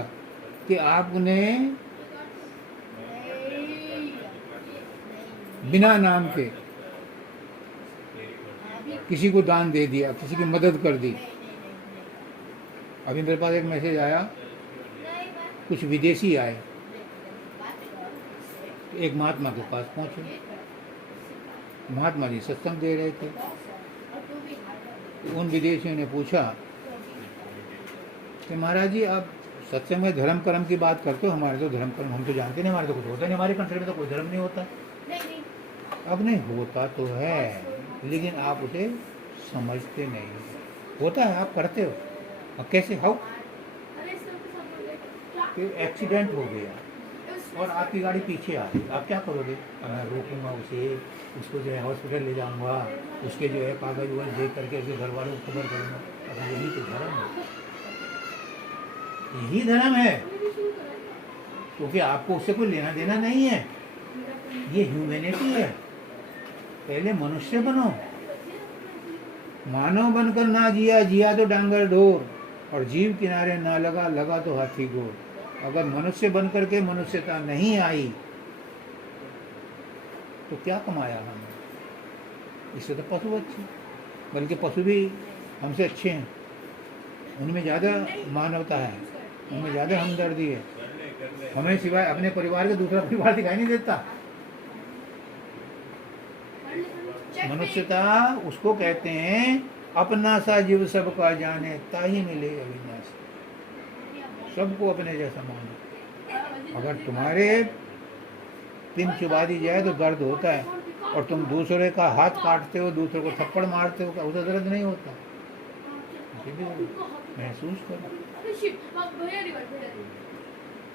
कि आपने बिना नाम के किसी को दान दे दिया, किसी की मदद कर दी। अभी मेरे पास एक मैसेज आया, कुछ विदेशी आए, एक महात्मा के पास पहुंचे। महात्मा जी सत्संग दे रहे थे। उन विदेशियों ने पूछा कि महाराज जी आप सत्संग में धर्म कर्म की बात करते हो, हमारे तो धर्म कर्म हम तो जानते नहीं, हमारे तो कुछ होता नहीं, हमारी कंट्री में तो कोई धर्म नहीं होता। अब नहीं होता तो है, लेकिन आप उसे समझते नहीं। होता है, आप करते हो। अब कैसे? हाउ? एक्सीडेंट हो गया और आपकी गाड़ी पीछे आ गई, आप क्या करोगे? मैं रोकूंगा उसे, उसको जो है हॉस्पिटल ले जाऊंगा, उसके जो है कागज वगैरह देख करके उसके घर वालों को खबर करूंगा। अब यही तो धर्म है, यही धर्म है, क्योंकि आपको उससे कोई लेना देना नहीं है। ये ह्यूमैनिटी है। पहले मनुष्य बनो। मानव बनकर ना जिया, जिया तो डांगर ढोर, और जीव किनारे ना लगा, लगा तो हाथी गोर। अगर मनुष्य बन करके मनुष्यता नहीं आई तो क्या कमाया हमने? इससे तो पशु अच्छे, बल्कि पशु भी हमसे अच्छे हैं। उनमें ज़्यादा मानवता है, उनमें ज़्यादा हमदर्दी है। हमें सिवाय अपने परिवार के दूसरा परिवार दिखाई नहीं देता। मनुष्यता उसको कहते हैं, अपना सा जीव सबका जाने, ताही मिले अविनाशी। सबको अपने जैसा मानो। अगर तुम्हारे पिन चुबा दी जाए तो दर्द होता है, और तुम दूसरे का हाथ काटते हो, दूसरे को थप्पड़ मारते हो, उसे दर्द नहीं होता। महसूस करो,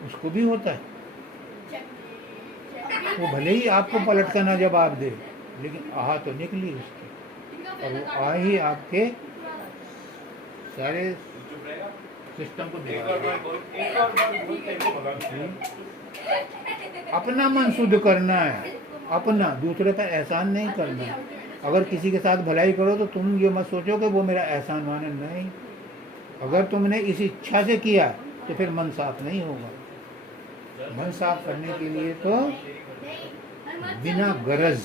उसको भी होता है। वो भले ही आपको पलट कर ना जवाब दे, लेकिन आह तो निकली उसकी, और वो आह ही आपके सारे सिस्टम को अपना मन शुद्ध करना है, अपना, दूसरे पर एहसान नहीं करना है। अगर किसी के साथ भलाई करो तो तुम ये मत सोचो कि वो मेरा एहसान माने, नहीं। अगर तुमने इस इच्छा से किया तो फिर मन साफ नहीं होगा। मन साफ करने के लिए तो बिना गरज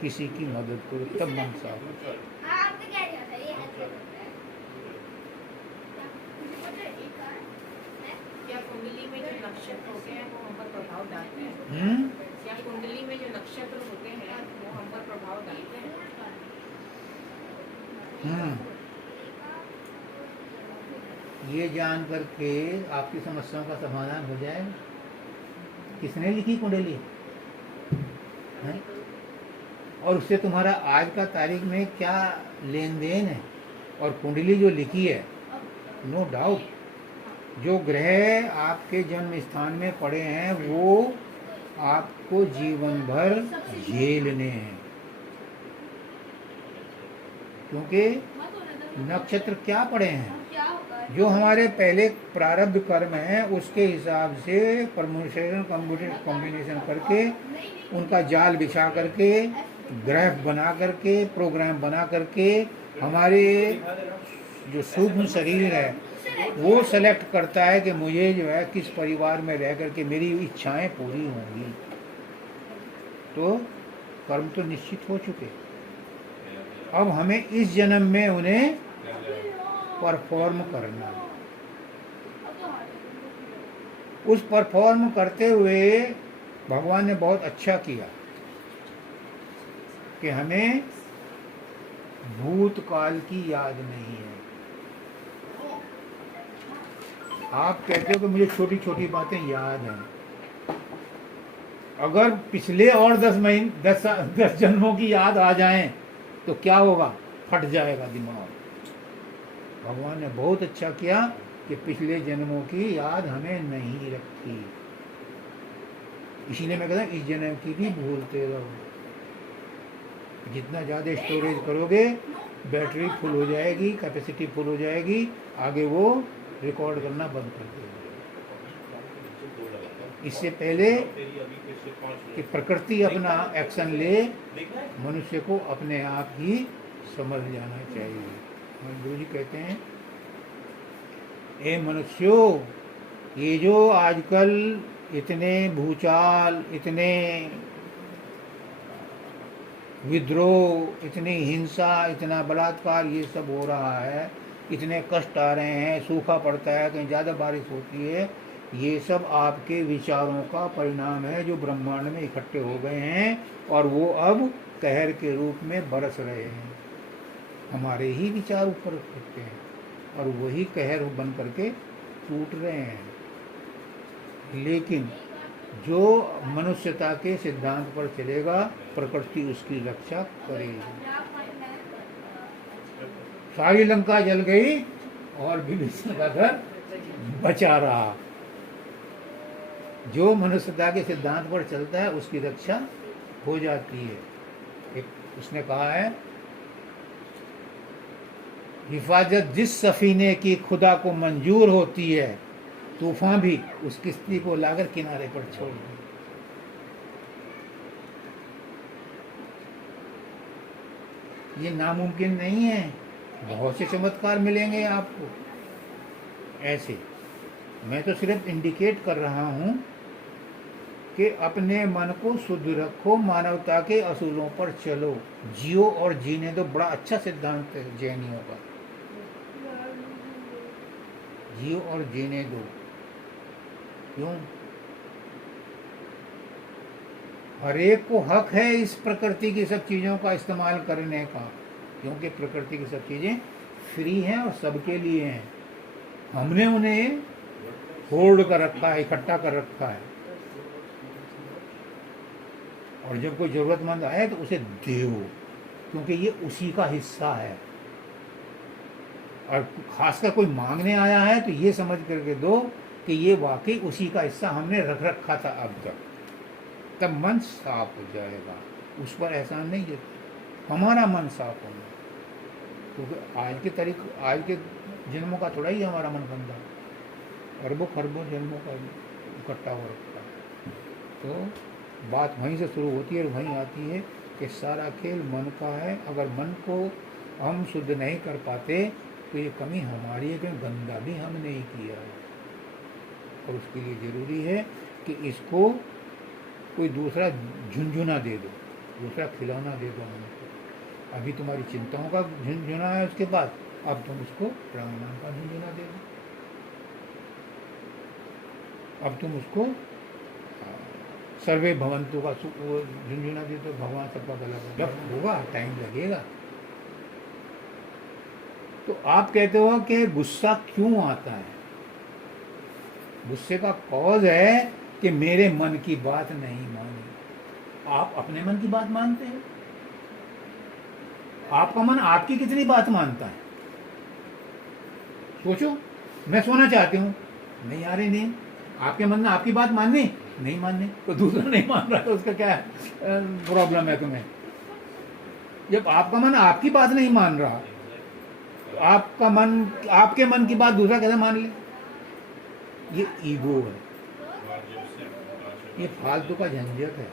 किसी की मदद करो, तब मन साफ होगा। क्या कुंडली में जो नक्षत्र होते हैं वो हम पर प्रभाव डालते हैं? क्या कुंडली में जो नक्षत्र होते हैं वो हम पर प्रभाव डालते हैं? ये जान करके आपकी समस्याओं का समाधान हो जाएगा। किसने लिखी कुंडली है? और उससे तुम्हारा आज का तारीख में क्या लेन देन है? और कुंडली जो लिखी है, नो डाउट, जो ग्रह आपके जन्म स्थान में पड़े हैं वो आपको जीवन भर झेलने हैं। क्योंकि नक्षत्र क्या पड़े हैं? जो हमारे पहले प्रारब्ध कर्म है उसके हिसाब से परम्यूटेशन कॉम्बिनेशन करके, उनका जाल बिछा करके, ग्राफ बना करके, प्रोग्राम बना करके, हमारे जो सूक्ष्म शरीर है वो सेलेक्ट करता है कि मुझे जो है किस परिवार में रह करके मेरी इच्छाएं पूरी होंगी। तो कर्म तो निश्चित हो चुके, अब हमें इस जन्म में उन्हें परफॉर्म करना है। उस परफॉर्म करते हुए भगवान ने बहुत अच्छा किया कि हमें भूतकाल की याद नहीं है। आप कहते हो कि मुझे छोटी छोटी बातें याद हैं। अगर पिछले और 10 जन्मों की याद आ जाएं तो क्या होगा? फट जाएगा दिमाग। भगवान ने बहुत अच्छा किया कि पिछले जन्मों की याद हमें नहीं रखी। इसीलिए मैं कहता हूँ इस जन्म की भी भूलते रहो। जितना ज़्यादा स्टोरेज करोगे बैटरी फुल हो जाएगी, कैपेसिटी फुल हो जाएगी, आगे वो रिकॉर्ड करना बंद कर देगा। इससे पहले कि प्रकृति अपना एक्शन ले, मनुष्य को अपने आप ही समझ जाना चाहिए। और गुरु जी कहते हैं, ए मनुष्यों, ये जो आजकल इतने भूचाल, इतने विद्रोह, इतनी हिंसा, इतना बलात्कार, ये सब हो रहा है, इतने कष्ट आ रहे हैं, सूखा पड़ता है, कहीं ज़्यादा बारिश होती है, ये सब आपके विचारों का परिणाम है जो ब्रह्मांड में इकट्ठे हो गए हैं और वो अब कहर के रूप में बरस रहे हैं। हमारे ही विचार ऊपर उठते हैं और वही कहर बन करके टूट रहे हैं। लेकिन जो मनुष्यता के सिद्धांत पर चलेगा, प्रकृति उसकी रक्षा करेगी। सारी लंका जल गई और विभीषण का घर बचा रहा। जो मनुष्यता के सिद्धांत पर चलता है उसकी रक्षा हो जाती है। एक उसने कहा है, हिफाजत जिस सफीने की खुदा को मंजूर होती है, तूफान भी उस किश्ती को लाकर किनारे पर छोड़ दे। ये नामुमकिन नहीं है। बहुत से चमत्कार मिलेंगे आपको ऐसे। मैं तो सिर्फ इंडिकेट कर रहा हूँ कि अपने मन को शुद्ध रखो, मानवता के असूलों पर चलो, जियो और जीने दो। बड़ा अच्छा सिद्धांत है जैनियों का, जियो और जीने दो। क्यों? हर एक को हक है इस प्रकृति की सब चीज़ों का इस्तेमाल करने का, क्योंकि प्रकृति की सब चीज़ें फ्री हैं और सबके लिए हैं। हमने उन्हें होल्ड कर रखा है, इकट्ठा कर रखा है, और जब कोई ज़रूरतमंद आए तो उसे दो, क्योंकि ये उसी का हिस्सा है। और खासकर कोई मांगने आया है तो ये समझ करके दो कि ये वाकई उसी का हिस्सा हमने रख रखा था अब तक, तब मन साफ हो जाएगा। उस पर एहसान नहीं देते, हमारा मन साफ होना। क्योंकि आज के जन्मों का थोड़ा ही हमारा मन गंदा, अरबों खरबों जन्मों का इकट्ठा हो रखा है। तो बात वहीं से शुरू होती है और वहीं आती है कि सारा खेल मन का है। अगर मन को हम शुद्ध नहीं कर पाते तो ये कमी हमारी है, क्योंकि गंदा भी हमने ही किया है। और उसके लिए ज़रूरी है कि इसको कोई दूसरा झुंझुना दे दो, दूसरा खिलौना दे दो हमको। अभी तुम्हारी चिंताओं का झुंझुना है, उसके बाद अब तुम उसको राम का झुंझुना दे दो। अब तुम उसको सर्वे भवंतु का झुंझुना दे दो। भगवान सबका भला जब होगा, टाइम लगेगा। तो आप कहते हो कि गुस्सा क्यों आता है? गुस्से का कॉज है कि मेरे मन की बात नहीं मानी। आप अपने मन की बात मानते हैं? आपका मन आपकी कितनी बात मानता है? सोचो। मैं सोना चाहती हूँ, नहीं यार नहीं, आपके मन ने आपकी बात माननी नहीं माननी, तो दूसरा नहीं मान रहा तो उसका क्या प्रॉब्लम है तुम्हें? जब आपका मन आपकी बात नहीं मान रहा, तो आपका मन आपके मन की बात दूसरा कैसे मान ले? ये ईगो है, ये फालतू का झंझट है,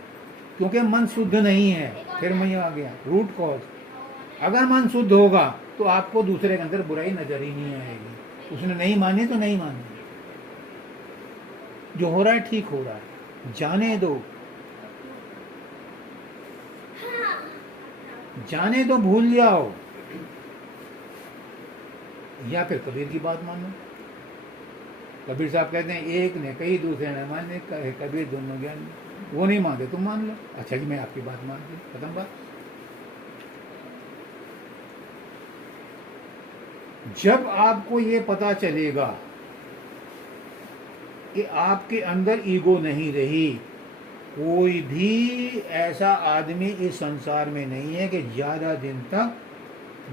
क्योंकि मन शुद्ध नहीं है। फिर मैं आ गया रूट कॉज। अगर मन शुद्ध होगा तो आपको दूसरे के अंदर बुराई नजर ही नहीं आएगी। उसने नहीं मानी तो नहीं मानी, जो हो रहा है ठीक हो रहा है, जाने दो, जाने दो, भूल जाओ। या फिर कबीर की बात मानो। कबीर साहब कहते हैं, एक ने कही दूसरे ने माने, कबीर दोनों ज्ञान। वो नहीं मानते, तुम मान लो। अच्छा जी, मैं आपकी बात मानती हूँ, खत्म बात। जब आपको ये पता चलेगा कि आपके अंदर ईगो नहीं रही, कोई भी ऐसा आदमी इस संसार में नहीं है कि ज़्यादा दिन तक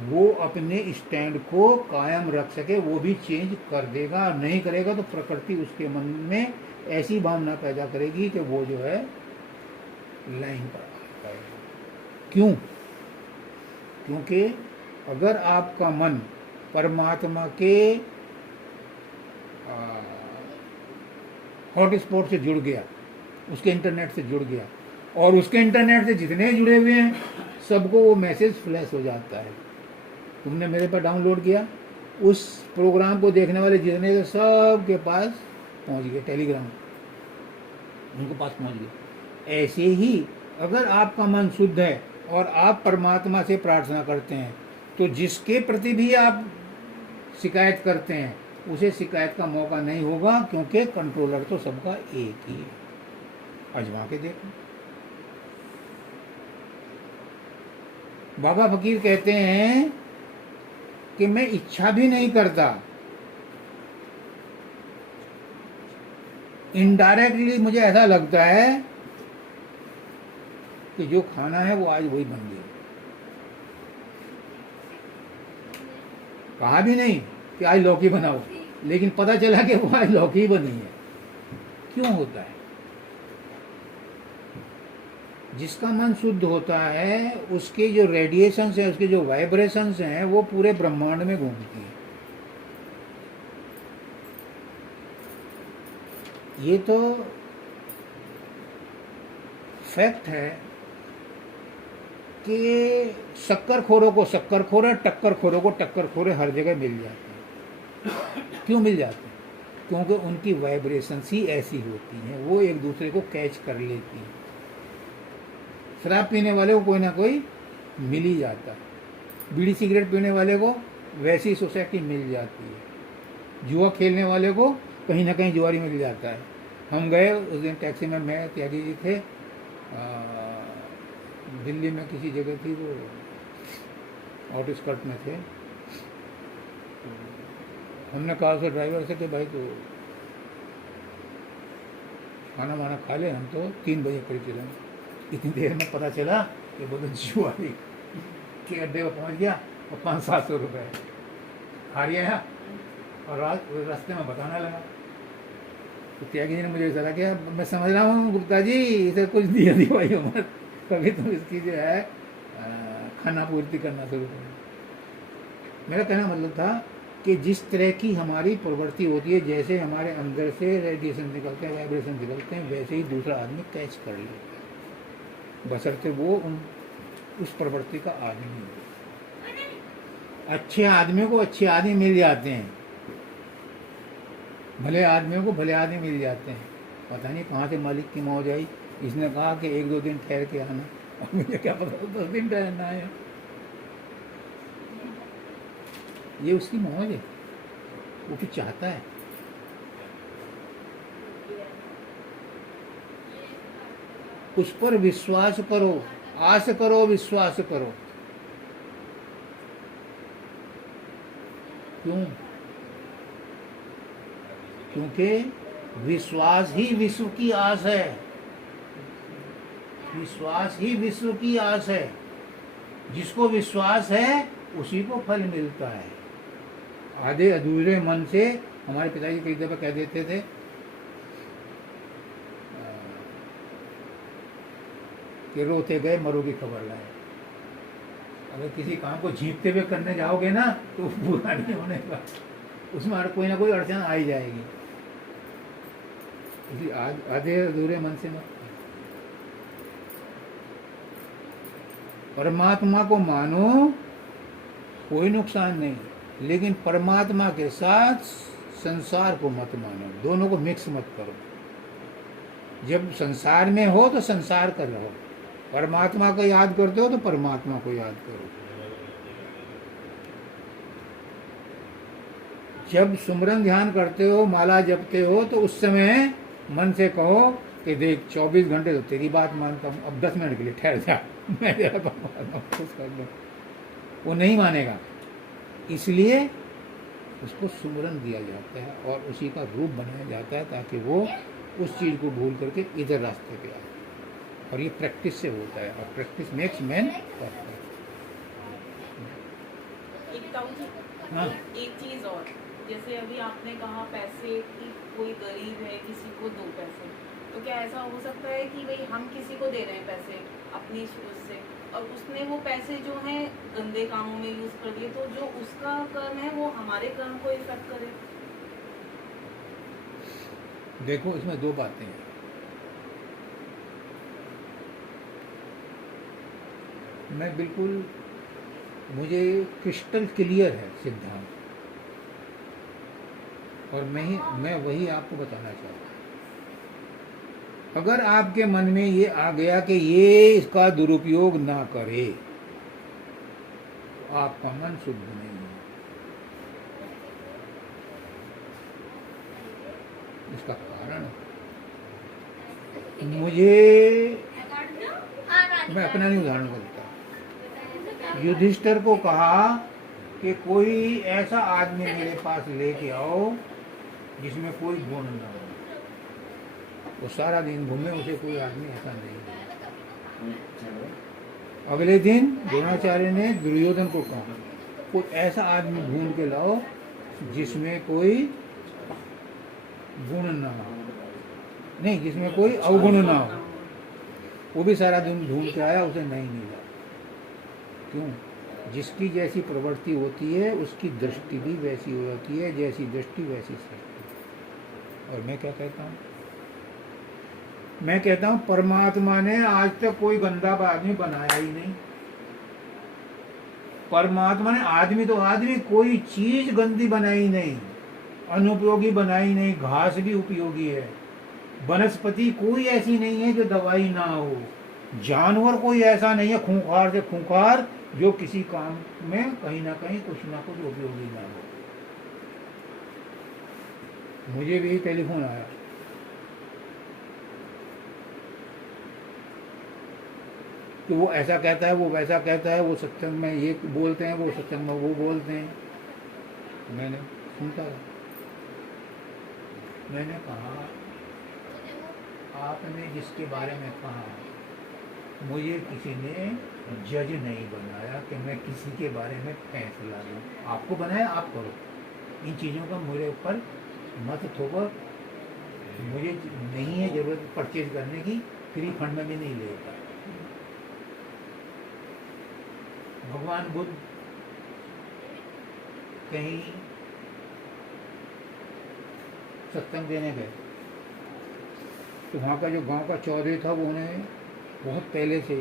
वो अपने स्टैंड को कायम रख सके। वो भी चेंज कर देगा। नहीं करेगा तो प्रकृति उसके मन में ऐसी भावना पैदा करेगी कि वो जो है लाइन पर आ पाएगा। क्यों? क्योंकि अगर आपका मन परमात्मा के हॉटस्पॉट से जुड़ गया, उसके इंटरनेट से जुड़ गया, और उसके इंटरनेट से जितने जुड़े हुए हैं सबको वो मैसेज फ्लैश हो जाता है। तुमने मेरे पर डाउनलोड किया, उस प्रोग्राम को देखने वाले जितने थे सब के पास पहुंच गए, टेलीग्राम उनके पास पहुंच गए। ऐसे ही अगर आपका मन शुद्ध है और आप परमात्मा से प्रार्थना करते हैं तो जिसके प्रति भी आप शिकायत करते हैं उसे शिकायत का मौका नहीं होगा, क्योंकि कंट्रोलर तो सबका एक ही है। आजमा के देखो। बाबा फकीर कहते हैं कि मैं इच्छा भी नहीं करता, इनडायरेक्टली मुझे ऐसा लगता है कि जो खाना है वो आज वही बन गया। कहा भी नहीं कि आज लौकी बनाओ, लेकिन पता चला कि वो आज लौकी बनी है। क्यों होता है? जिसका मन शुद्ध होता है उसके जो रेडिएशंस हैं, उसके जो वाइब्रेशंस हैं, वो पूरे ब्रह्मांड में घूमती हैं। ये तो फैक्ट है कि शक्करखोरों को शक्करखोरे, टक्करखोरों को टक्करखोरे हर जगह मिल जाते हैं। क्यों मिल जाते हैं? क्योंकि उनकी वाइब्रेशंस ही ऐसी होती हैं, वो एक दूसरे को कैच कर लेती हैं। शराब पीने वाले को कोई ना कोई मिल ही जाता है, बीड़ी सिगरेट पीने वाले को वैसी सोसाइटी मिल जाती है, जुआ खेलने वाले को कहीं ना कहीं जुआरी मिल जाता है। हम गए उस दिन टैक्सी में, मैं त्यागी जी थे, दिल्ली में किसी जगह थी, वो आउटस्कर्ट में थे। तो हमने कहा उसे ड्राइवर से कि भाई तो खाना वाना खा ले, हम तो 3 बजे करीब चलेंगे। इतनी देर में पता चला कि बोले जुआरी के अड्डे पर पहुँच गया और 500-700 रुपये हार गया, और रास्ते में बताने लगा। तो त्यागी जी ने मुझे इशारा किया, मैं समझ रहा हूँ गुप्ता जी, इसे कुछ दिया दी भाई उम्र, कभी तुम इसकी जो है खाना पूर्ति करना शुरू करो। मेरा कहना मतलब था कि जिस तरह की हमारी प्रवृत्ति होती है, जैसे हमारे अंदर से रेडिएशन निकलते हैं, वाइब्रेशन निकलते हैं, वैसे ही दूसरा आदमी कैच कर लेता है, बशर्ते वो उस प्रवृत्ति का आदमी हो। अच्छे आदमियों को अच्छे आदमी मिल जाते हैं, भले आदमियों को भले आदमी मिल जाते हैं। पता नहीं कहाँ से मालिक की मौज आई, इसने कहा कि 1-2 दिन ठहर के आना, और मुझे क्या पता 10 दिन ठहरना है। ये उसकी मौज है, वो कुछ चाहता है। उस पर विश्वास करो, आस करो, विश्वास करो। क्यों? क्योंकि विश्वास ही विश्व की आस है, विश्वास ही विश्व की आस है। जिसको विश्वास है उसी को फल मिलता है। आधे अधूरे मन से, हमारे पिताजी कई दफा कह देते थे कि रोते गए मरो की खबर लाए। अगर किसी काम को जीतते हुए करने जाओगे ना तो पूरा नहीं होने का, उसमें कोई ना कोई अड़चन आ ही जाएगी। इसी आधे अधूरे मन से मत। परमात्मा को मानो, कोई नुकसान नहीं, लेकिन परमात्मा के साथ संसार को मत मानो, दोनों को मिक्स मत करो। जब संसार में हो तो संसार कर रहो, परमात्मा को याद करते हो तो परमात्मा को याद करो। जब सुमरन ध्यान करते हो, माला जपते हो, तो उस समय मन से कहो कि देख 24 घंटे तो तेरी बात मानता हूँ, अब 10 मिनट के लिए ठहर जा, मैं तेरा खुश कर दूँ। वो नहीं मानेगा, इसलिए उसको सुमरन दिया जाता है और उसी का रूप बनाया जाता है, ताकि वो उस चीज़ को भूल करके इधर रास्ते पे आए। और ये प्रैक्टिस से होता है, और प्रैक्टिस मेक्स मैन परफेक्ट। हाँ, एक चीज और, जैसे अभी आपने कहा पैसे की, कोई गरीब है किसी को 2 पैसे, तो क्या ऐसा हो सकता है कि भाई हम किसी को दे रहे हैं पैसे अपनी उससे, और उसने वो पैसे जो हैं गंदे कामों में यूज कर लिए, तो जो उसका कर्म है वो हमारे कर्म को इफेक्ट करे? देखो इसमें दो बातें हैं। मैं बिल्कुल, मुझे क्रिस्टल क्लियर है सिद्धांत, और मैं वही आपको बताना चाहता हूँ। अगर आपके मन में ये आ गया कि ये इसका दुरुपयोग ना करे, तो आपका मन शुद्ध नहीं है। इसका कारण मुझे, मैं अपना नहीं उदाहरण करता, युधिष्ठिर को कहा कि कोई ऐसा आदमी मेरे पास लेके आओ जिसमें कोई गुण ना हो। वो सारा दिन घूमे, उसे कोई आदमी ऐसा नहीं मिला। अगले दिन द्रोणाचार्य ने दुर्योधन को कहा कोई ऐसा आदमी ढूंढ के लाओ जिसमें कोई गुण ना हो, नहीं जिसमें कोई अवगुण ना हो। वो भी सारा दिन ढूंढ के आया, उसे नहीं मिला। क्यों? जिसकी जैसी प्रवृत्ति होती है उसकी दृष्टि भी वैसी होती है, जैसी दृष्टि वैसी सृष्टि। और मैं क्या कहता हूँ, मैं कहता हूँ परमात्मा ने आज तक कोई गंदा आदमी बनाया ही नहीं। परमात्मा ने आदमी तो आदमी, कोई चीज गंदी बनाई नहीं, अनुपयोगी बनाई नहीं। घास भी उपयोगी है, वनस्पति कोई ऐसी नहीं है जो दवाई ना हो, जानवर कोई ऐसा नहीं है खूंखार से खूंखार जो किसी काम में कहीं ना कहीं कुछ ना कुछ उपयोगी ना हो। मुझे भी टेलीफोन आया, कि वो ऐसा कहता है, वो वैसा कहता है, वो सत्संग में ये बोलते हैं, वो सत्संग में वो बोलते हैं। मैंने सुनता रहा। मैंने कहा आपने जिसके बारे में कहा, मुझे किसी ने जज नहीं बनाया कि मैं किसी के बारे में फैसला लूँ। आपको बनाया, आप करो। इन चीज़ों का मेरे ऊपर मत थोपो। मुझे नहीं है ज़रूरत परचेज करने की, फ्री फंड में भी नहीं लेता। भगवान बुद्ध कहीं सत्संग देने गए, तो वहाँ का जो गांव का चौधरी था वो उन्हें बहुत पहले से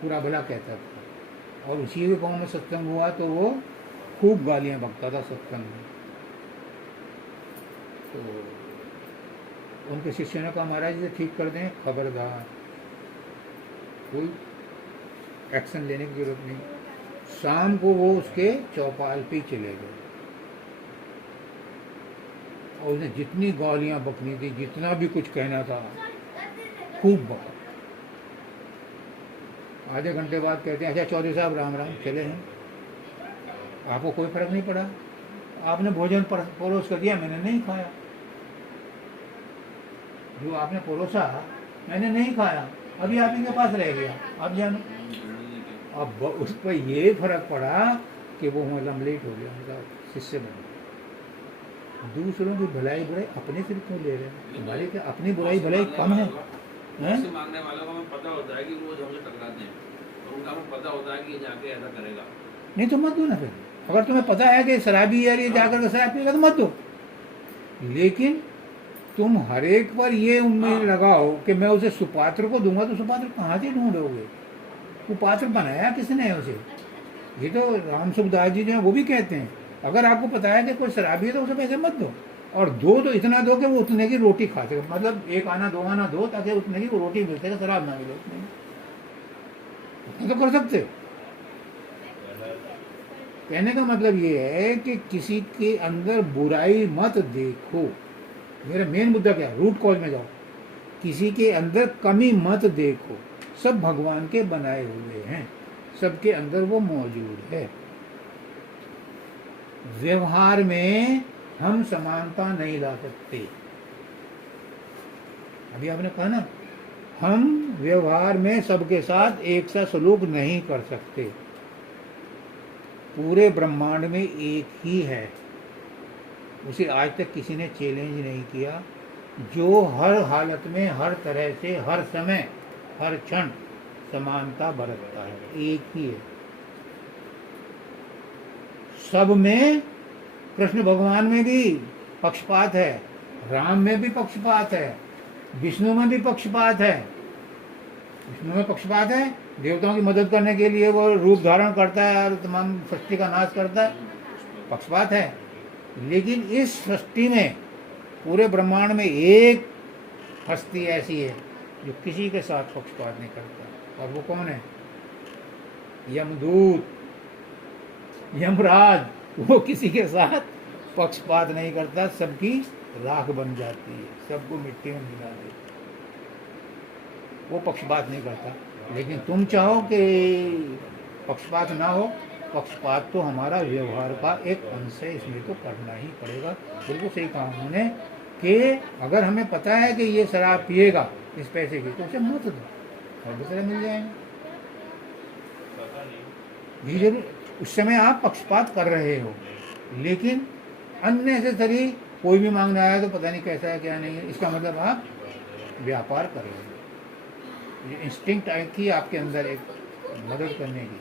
पूरा भला कहता था, और उसी के गांव में सत्संग हुआ तो वो खूब गालियाँ बकता था सत्संग में। तो उनके शिष्य ने कहा महाराज जी ठीक कर दें, खबरदार कोई एक्शन लेने की जरूरत नहीं। शाम को वो उसके चौपाल पे चले गए, और उसने जितनी गालियां बकनी थी, जितना भी कुछ कहना था, खूब बका। आधे घंटे बाद कहते हैं अच्छा चौधरी साहब राम राम, चले हैं। आपको कोई फर्क नहीं पड़ा, आपने भोजन परोस कर दिया, मैंने नहीं खाया। जो आपने परोसा मैंने नहीं खाया, अभी आप इनके पास रह गया, आप जानो। अब उस पर ये फर्क पड़ा कि वो मतलब लेट हो गया, उनका शिष्य बन गया। दूसरों की भलाई बुराई अपने से क्यों ले रहे हैं? तुम्हारी क्या अपनी बुराई भलाई कम है? मांगने वालों को हमें पता होता है कि वो हमसे टकराते हैं, और उनका हमें पता होता है कि ये जाके ऐसा करेगा। नहीं तो मत दो ना। फिर अगर तुम्हें पता है कि शराबी है, ये जाकर शराब पिएगा तो मत दो। लेकिन तुम हर एक पर ये उम्मीद लगाओ कि मैं उसे सुपात्र को दूंगा, तो सुपात्र कहाँ से ढूंढोगे? वो पात्र बनाया किसने है उसे? ये तो राम सुखदास जी जो है वो भी कहते हैं, अगर आपको पता है कि कोई शराबी है तो उसे पैसे मत दो, और दो तो इतना दो कि वो उतने की रोटी खा सके। मतलब एक आना दो आना दो, ताकि उतने की वो रोटी मिल सके, शराब ना मिले। उतने तो कर सकते हो। कहने का मतलब ये है कि किसी के अंदर बुराई मत देखो। मेरा मेन मुद्दा क्या है? रूट कॉज में जाओ। किसी के अंदर कमी मत देखो। सब भगवान के बनाए हुए हैं, सबके अंदर वो मौजूद है। व्यवहार में हम समानता नहीं ला सकते। अभी आपने कहा ना, हम व्यवहार में सबके साथ एक सा सलूक नहीं कर सकते। पूरे ब्रह्मांड में एक ही है, उसे आज तक किसी ने चैलेंज नहीं किया, जो हर हालत में, हर तरह से, हर समय, हर क्षण समानता बरतता है। एक ही है सब में। कृष्ण भगवान में भी पक्षपात है, राम में भी पक्षपात है, विष्णु में भी पक्षपात है। विष्णु में पक्षपात है, देवताओं की मदद करने के लिए वो रूप धारण करता है और तमाम सृष्टि का नाश करता है, पक्षपात है। लेकिन इस सृष्टि में पूरे ब्रह्मांड में एक हस्ती ऐसी है जो किसी के साथ पक्षपात नहीं करता, और वो कौन है? यमदूत, यमराज। वो किसी के साथ पक्षपात नहीं करता, सबकी राख बन जाती है, सबको मिट्टी में मिला देता है, वो पक्षपात नहीं करता। लेकिन तुम चाहो कि पक्षपात ना हो, पक्षपात तो हमारा व्यवहार का एक अंश है, इसमें तो करना ही पड़ेगा। बिल्कुल सही कहा उन्होंने कि अगर हमें पता है कि ये शराब पिएगा इस पैसे की, तो उसे मत दो, और दूसरे मिल जाएंगे। ये जरूर उस समय आप पक्षपात कर रहे हो, लेकिन अननेसेसरी कोई भी मांगने आया तो पता नहीं कैसा है क्या नहीं है, इसका मतलब आप व्यापार कर रहे हो। ये इंस्टिंक्ट आई थी आपके अंदर एक मदद करने की,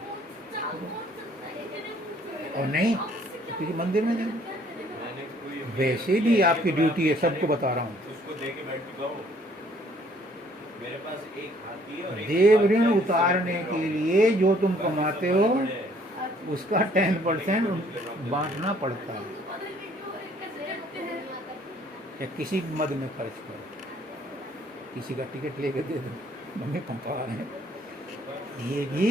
और नहीं तो किसी मंदिर में नहीं। वैसे भी आपकी ड्यूटी है, सबको बता रहा हूँ। उसको दे के बैठ चुका हूँ। मेरे पास एक हाथी है और एक देव ऋण उतारने के लिए जो तुम कमाते हो उसका 10% बांटना पड़ता है, या किसी मद में खर्च करो, किसी का टिकट लेके दे दो, मम्मी पंपा रहे हैं। ये भी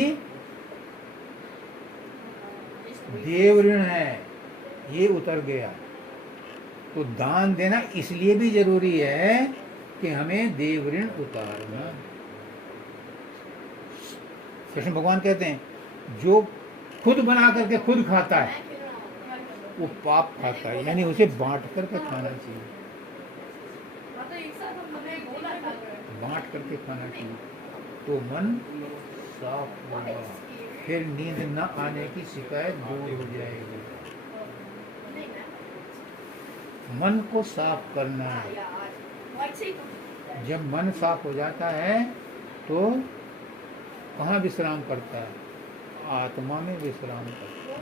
देव ऋण है, ये उतर गया। तो दान देना इसलिए भी जरूरी है कि हमें देव ऋण उतारना। कृष्ण भगवान कहते हैं जो खुद बना करके खुद खाता है वो पाप खाता है, यानी उसे बांट करके खाना चाहिए, बांट करके खाना चाहिए, तो मन साफ होगा, फिर नींद न आने की शिकायत दूर हो जाएगी। मन को साफ करना है। जब मन साफ हो जाता है तो कहाँ विश्राम करता है? आत्मा में विश्राम करता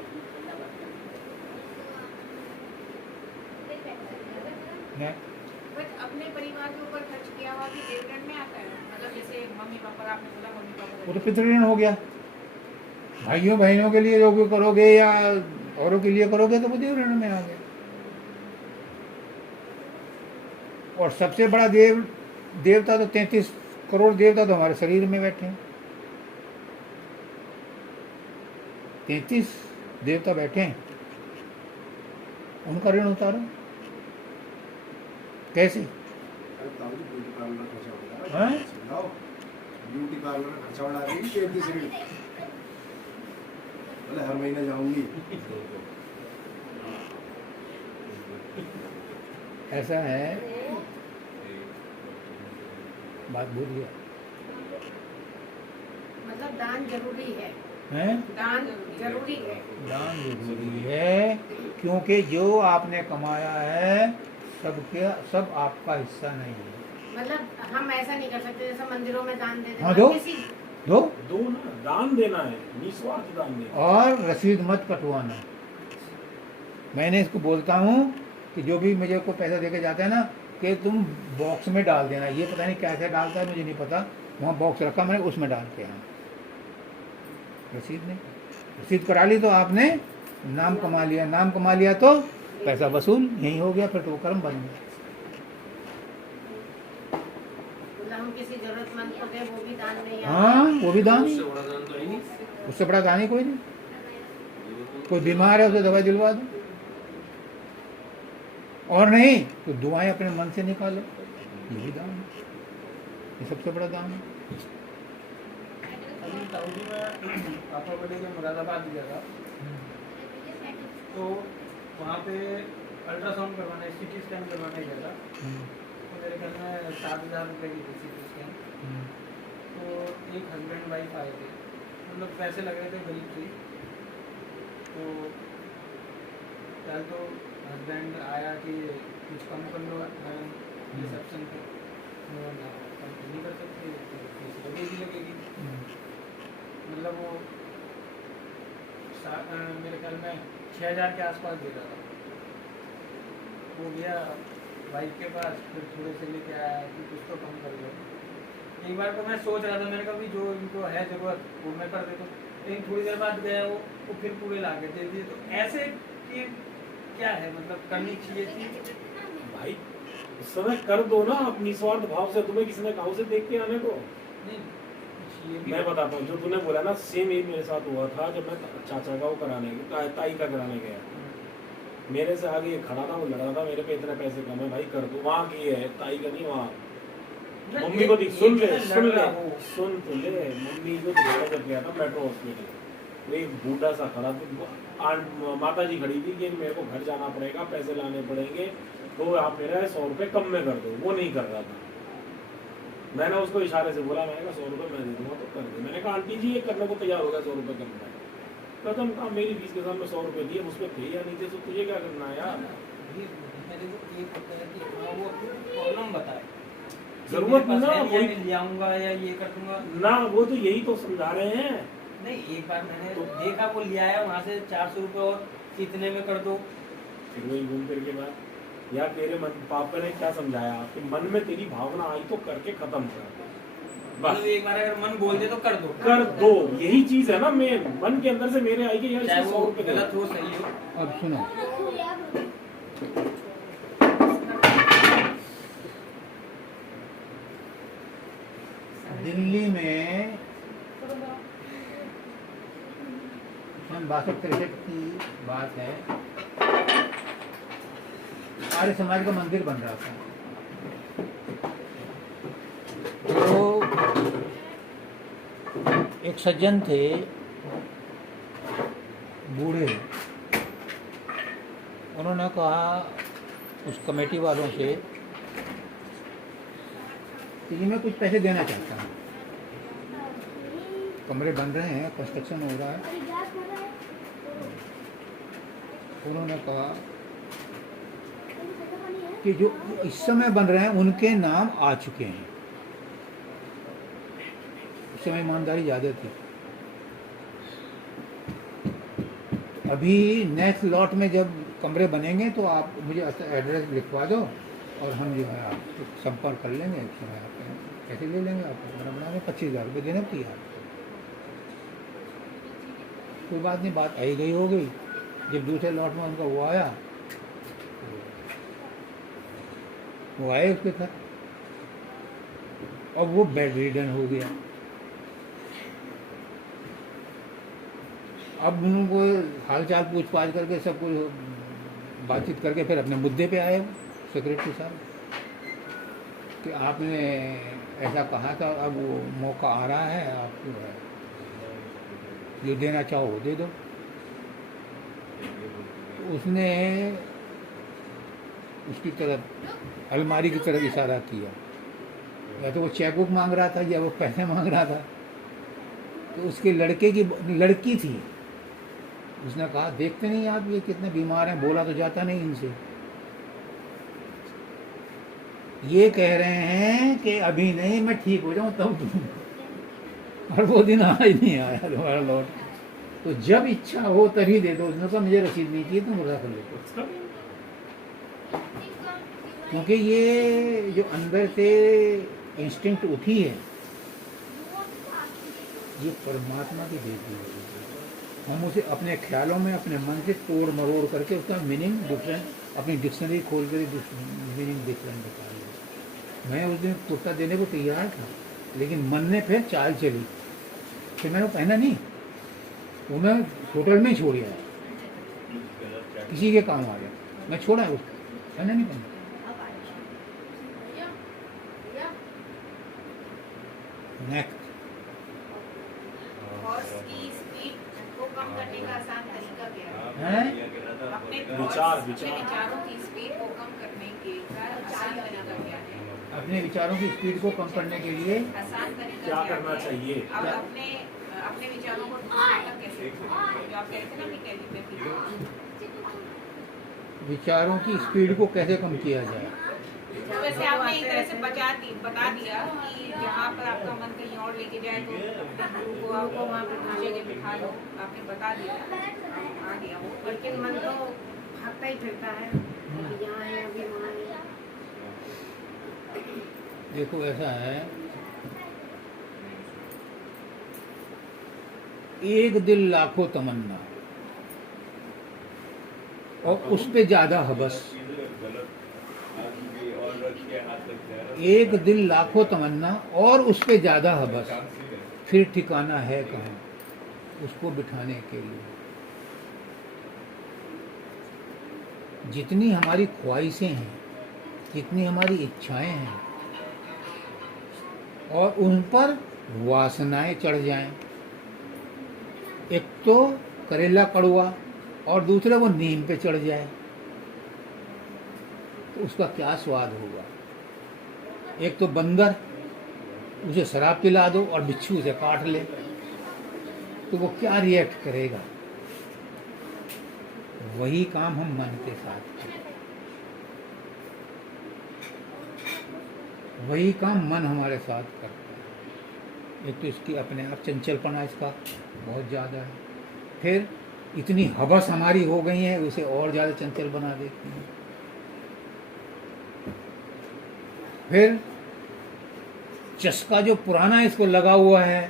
है। बट अपने परिवार के ऊपर खर्च किया हुआ भी देव ऋण में आता है, मतलब जैसे मम्मी पापा, आपने बोला मम्मी पापा, वो तो पितृऋण हो गया। भाइयों बहनों के लिए जो भी करोगे या औरों के लिए करोगे तो वो देव ऋण में आ गया। और सबसे बड़ा देवता तो 33 करोड़ देवता तो हमारे शरीर में बैठे हैं। 33 देवता बैठे हैं, उनका ऋण उतारो कैसे? ब्यूटी पार्लर खर्चा हैं? ब्यूटी पार्लर खर्चा बढ़ा रही है 33 ऋण, बोले हर महीने जाऊंगी। ऐसा है, बात भूल गया। मतलब दान जरूरी है, हैं? दान जरूरी है। दान जरूरी है, क्योंकि जो आपने कमाया है सब आपका हिस्सा नहीं है। मतलब हम ऐसा नहीं कर सकते जैसे मंदिरों में दान दे देते हाँ, दो। किसी दो दो ना, दान देना है, निस्वार्थ दान देना। और रसीद मत कटवाना। मैंने इसको बोलता हूँ कि जो भी मुझे को पैसा देके जाता है ना, कि तुम बॉक्स में डाल देना। ये पता नहीं कैसे डालता है, मुझे नहीं पता। वहाँ बॉक्स रखा मैंने, उसमें डाल के आना। रसीद नहीं, रसीद करा ली तो आपने नाम कमा लिया, नाम कमा लिया तो पैसा वसूल यही हो गया, फिर तो वो कर्म बन गया। मतलब हम किसी जरूरतमंद को दे वो भी दान नहीं आता। हाँ, वो भी दान ही, उससे बड़ा दान तो है नहीं। उससे बड़ा दान ही कोई नहीं। कोई बीमार है उसे दवाई दिलवा दो, और नहीं तो दुआएं अपने मन से निकालो, ये भी दान है, ये सबसे बड़ा दान है। अभी सऊदी में पापा को लेके मुरादाबाद गया था, तो वहाँ पे अल्ट्रासाउंड करवाने, सीटी स्कैन करवाने गया था। तो मेरे ख्याल में 7,000 रुपये की थी सीटी स्कैन। तो एक हस्बैंड वाइफ आए थे, मतलब पैसे लग रहे थे, गरीब थी। तो कल तो हस्बैंड आया कि कुछ कम कर लो मैडम रिसेप्शन पे, कम नहीं कर सकते, फीस लगेगी लगेगी। मतलब वो मेरे ख्याल में 6,000 के आसपास दे रहा था। वो गया वाइफ के पास, फिर थोड़े से लेके आया कि कुछ तो कम कर लो। एक बार तो मैं सोच रहा था, मैंने कहा भी जो इनको है ज़रूरत वो मैं कर देता हूँ, लेकिन थोड़ी देर बाद गया वो फिर पूरे ला के दे दिए। तो ऐसे कि क्या है, मतलब करनी चाहिए थी भाई उस समय कर दो ना अपनी स्वार्थ भाव से। तुम्हें किसी ने कहा उसे देख के आने को? नहीं, ये भी मैं बताता हूँ, जो तूने बोला ना सेम यही मेरे साथ हुआ था जब मैं चाचा का वो कराने ताई का कराने गया। मेरे से आगे ये खड़ा था, वो लड़ रहा था मेरे पे इतने पैसे कम है भाई कर दो। वहाँ की है ताई का नहीं, वहाँ मम्मी को दिख, सुन ले सुन तो ले। मम्मी को दिखाया जब गया था मेट्रो हॉस्पिटल, वो एक बूढ़ा सा खड़ा था, माता जी खड़ी थी कि मेरे को घर जाना पड़ेगा, पैसे लाने पड़ेंगे, तो आप मेरा 100 रुपये कम में कर दो। वो नहीं कर रहा था। मैंने उसको इशारे से बोला, मैंने कहा 100 रुपये मैं दे दूँगा तो कर दे। मैंने कहा आंटी जी ये करने को तैयार होगा 100 रुपये कम में। कदम कहा मेरी फीस के सामने 100 रुपये दिए, उस पर थे या नहीं थे, तो तुझे क्या करना है यार? ये मेरे को एक होता है कि हाँ वो प्रॉब्लम बताए, जरूरत मेरे पास ना है, वही- मैं ले आऊंगा या ये कर दूंगा ना, वो तो यही तो समझा रहे हैं। नहीं। एक बार मैंने देखा वो ले आया वहाँ से 400 रुपये और इतने में कर दो। फिर वही घूम फिर के बाद यार तेरे मन पापा ने क्या समझाया कि मन में तेरी भावना आई तो करके खत्म कर दो बस। मतलब एक बार अगर मन बोल दे तो कर दो, कर दो, यही चीज है ना। मेन मन के अंदर से मेरे आई कि यार चाहे इसको वो 100 रुपये गलत हो सही हो। अब सुनो, दिल्ली में 62-63 की बात है, आर्य समाज का मंदिर बन रहा था। तो एक सज्जन थे बूढ़े, उन्होंने कहा उस कमेटी वालों से कि जी मैं कुछ पैसे देना चाहता हूँ, कमरे बन रहे हैं, कंस्ट्रक्शन हो रहा है। उन्होंने कहा कि जो इस समय बन रहे हैं उनके नाम आ चुके हैं। उस समय ईमानदारी ज़्यादा थी। अभी नेक्स्ट लॉट में जब कमरे बनेंगे तो आप मुझे एड्रेस लिखवा दो और हम जो है आप संपर्क कर लेंगे। उस समय आप कैसे ले लेंगे, आप कमरा बना में 25,000 रुपये देने को तैयार। कोई बात नहीं, बात आई गई हो गई। जब दूसरे लॉट में उनका वो आया, वो आए उसके साथ, अब वो बेड रिडन हो गया। अब उनको हालचाल पूछ पाछ करके सब कुछ बातचीत करके फिर अपने मुद्दे पे आए सेक्रेटरी साहब कि आपने ऐसा कहा था, अब वो मौका आ रहा है, आप जो देना चाहो वो दे दो। उसने उसकी तरफ, अलमारी की तरफ इशारा किया। या तो वो चेकबुक मांग रहा था या वो पैसे मांग रहा था। तो उसके लड़के की लड़की थी, उसने कहा देखते नहीं आप ये कितने बीमार हैं, बोला तो जाता नहीं इनसे। ये कह रहे हैं कि अभी नहीं, मैं ठीक हो जाऊं तब दूं। और वो दिन आज नहीं आया दोबारा लौट। तो जब इच्छा हो तभी दे दो। उसने कहा मुझे रसीद नहीं चाहिए, तुम रख लो। क्योंकि ये जो अंदर से इंस्टिंक्ट उठी है, ये परमात्मा की देती है। हम उसे अपने ख्यालों में, अपने मन से तोड़ मरोड़ करके उसका मीनिंग डिफरेंट, अपनी डिक्शनरी खोल कर मीनिंग डिफरेंट बता लिया। मैं उस दिन कुर्ता देने को तैयार था, लेकिन मन ने फिर चाल चली, फिर मैंने पहना नहीं। वो मैं होटल में छोड़ आया, किसी के काम आ गया, मैं छोड़ा है उसको, पहना नहीं पहना। नेक्स्ट, हॉर्स की स्पीड को कम करने का आसान तरीका क्या है? हैं? अपने विचार- अपने विचार। विचारों की स्पीड को कम करने के आसान तरीका क्या है? अपने विचारों की स्पीड को कम करने के लिए आसान तरीका क्या है? करना चाहिए? अब अपने अपने विचारों को दूसरे तक कैसे पहुंचाएं? जो आप कहते हैं ना कि टेलीपैथी, विचारों की स्पीड को कैसे कम किया जाए। तो वैसे आपने एक तरह से बता दिया कि जहाँ पर आपका मन कहीं और लेके जाए तो अपने गुरु को आपको वहाँ पर दूसरी जगह बिठा लो। आपने बता दिया, आ गया वो। लेकिन मन तो भागता ही फिरता है, अभी यहाँ है अभी वहाँ है। देखो ऐसा है, एक दिल लाखों तमन्ना और उस पे ज्यादा हबस। गलत आदमी और रख के हाथ तक जा रहा है। एक दिल लाखों तमन्ना और उस पे ज्यादा हबस, फिर ठिकाना है कहाँ उसको बिठाने के लिए। जितनी हमारी ख्वाहिशें हैं, जितनी हमारी इच्छाएं हैं, और उन पर वासनाएं चढ़ जाएं, एक तो करेला कड़वा और दूसरा वो नीम पे चढ़ जाए, तो उसका क्या स्वाद होगा। एक तो बंदर, उसे शराब पिला दो और बिच्छू उसे काट ले, तो वो क्या रिएक्ट करेगा। वही काम हम मन के साथ करें, वही काम मन हमारे साथ करता है। एक तो इसकी अपने आप चंचलपना इसका बहुत ज़्यादा है, फिर इतनी हवस हमारी हो गई है उसे और ज़्यादा चंचल बना देती है। फिर चस्का जो पुराना इसको लगा हुआ है,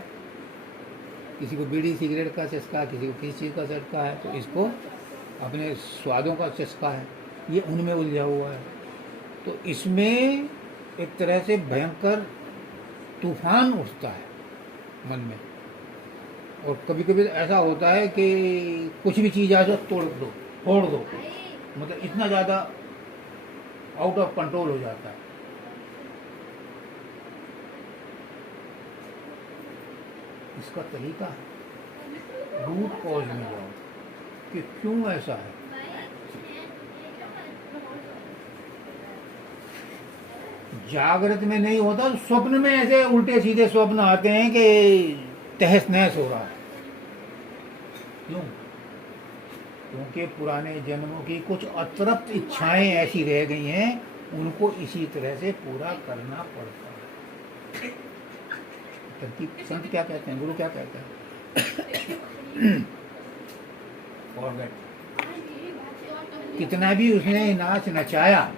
किसी को बीड़ी सिगरेट का चस्का, किसी को किसी चीज़ का चस्का है, तो इसको अपने स्वादों का चस्का है, ये उनमें उलझा हुआ है। तो इसमें एक तरह से भयंकर तूफान उठता है मन में, और कभी कभी ऐसा होता है कि कुछ भी चीज़ आ जाए तोड़ दो, फोड़ दो, मतलब इतना ज़्यादा आउट ऑफ कंट्रोल हो जाता है। इसका तरीका है रूट कॉज में जाओ कि क्यों ऐसा है। जागृत में नहीं होता, तो स्वप्न में ऐसे उल्टे सीधे स्वप्न आते हैं कि तहस नहस हो रहा है। क्यों? क्योंकि पुराने जन्मों की कुछ अतृप्त इच्छाएं ऐसी रह गई हैं, उनको इसी तरह से पूरा करना पड़ता है। तरकीब संत क्या कहते हैं, गुरु क्या कहते हैं? फॉरगेट। कितना भी उसने नाच नचाया,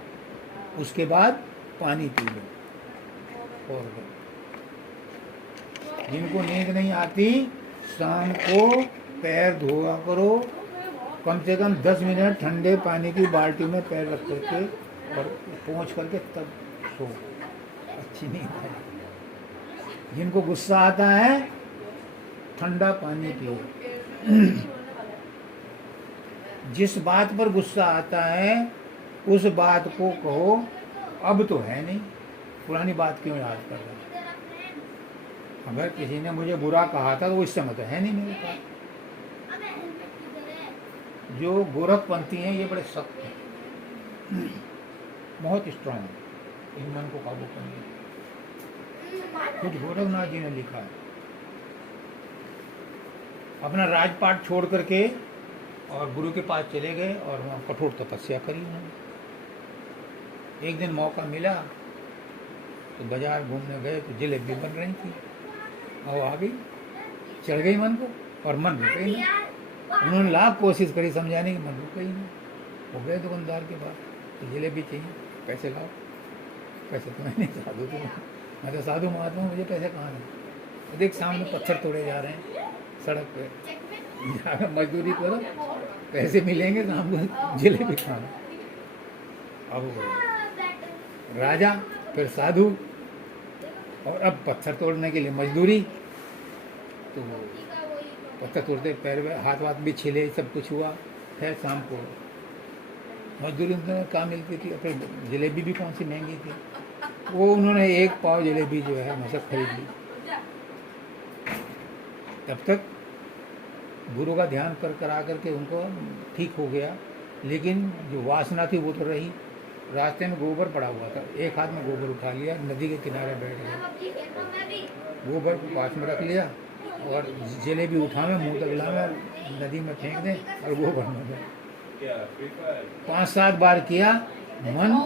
उसके बाद पानी पी लो। फॉरगेट। जिनको नींद नहीं आती, शाम को पैर धोआ करो, कम से कम 10 मिनट ठंडे पानी की बाल्टी में पैर रख करके और पहुँच करके तब सो, अच्छी नींद है। जिनको गुस्सा आता है, ठंडा पानी पियो। जिस बात पर गुस्सा आता है उस बात को कहो, अब तो है नहीं, पुरानी बात क्यों याद कर रहे हैं। अगर किसी ने मुझे बुरा कहा था तो वो इस समय तो है नहीं मेरे पास। जो गोरखपंथी हैं ये बड़े सख्त हैं, बहुत स्ट्रांग है इन मन को काबू करने। खुद गोरखनाथ जी ने लिखा है, अपना राजपाट छोड़ करके और गुरु के पास चले गए और वहाँ कठोर तपस्या करी उन्होंने। एक दिन मौका मिला तो बाजार घूमने गए तो जलेबी बन रही थी, और आ गई, चढ़ गई मन को, और मन रुका ही नहीं। उन्होंने लाख कोशिश करी समझाने की, मन रुका ही नहीं। हो गए दुकानदार के पास, तो जलेबी चाहिए, पैसे लाओ। पैसे तो मैं नहीं, साधु तो मैं तो साधु महात्मा, मुझे पैसे कहाँ नहीं। देख सामने पत्थर तोड़े जा रहे हैं सड़क पे, जाकर मजदूरी करो, पैसे मिलेंगे शाम को जलेबी खाना। अब राजा, फिर साधु, और अब पत्थर तोड़ने के लिए मजदूरी। तो पत्थर तोड़ते पैर में हाथ वाथ भी छिले, सब कुछ हुआ। फिर शाम को मजदूरी उन्होंने कहाँ मिलती थी, फिर जलेबी भी कौन सी महंगी थी, वो उन्होंने 1 पाव जलेबी जो है मसक खरीद ली। तब तक गुरु का ध्यान कर आकर के उनको ठीक हो गया, लेकिन जो वासना थी वो तो रही। रास्ते में गोबर पड़ा हुआ था, एक हाथ में गोबर उठा लिया, नदी के किनारे बैठ गए, गोबर को पास में रख लिया और जलेबी उठा में मुँह तक लावे, नदी में फेंक दें और गोबर में दें। 5-7 बार किया, मन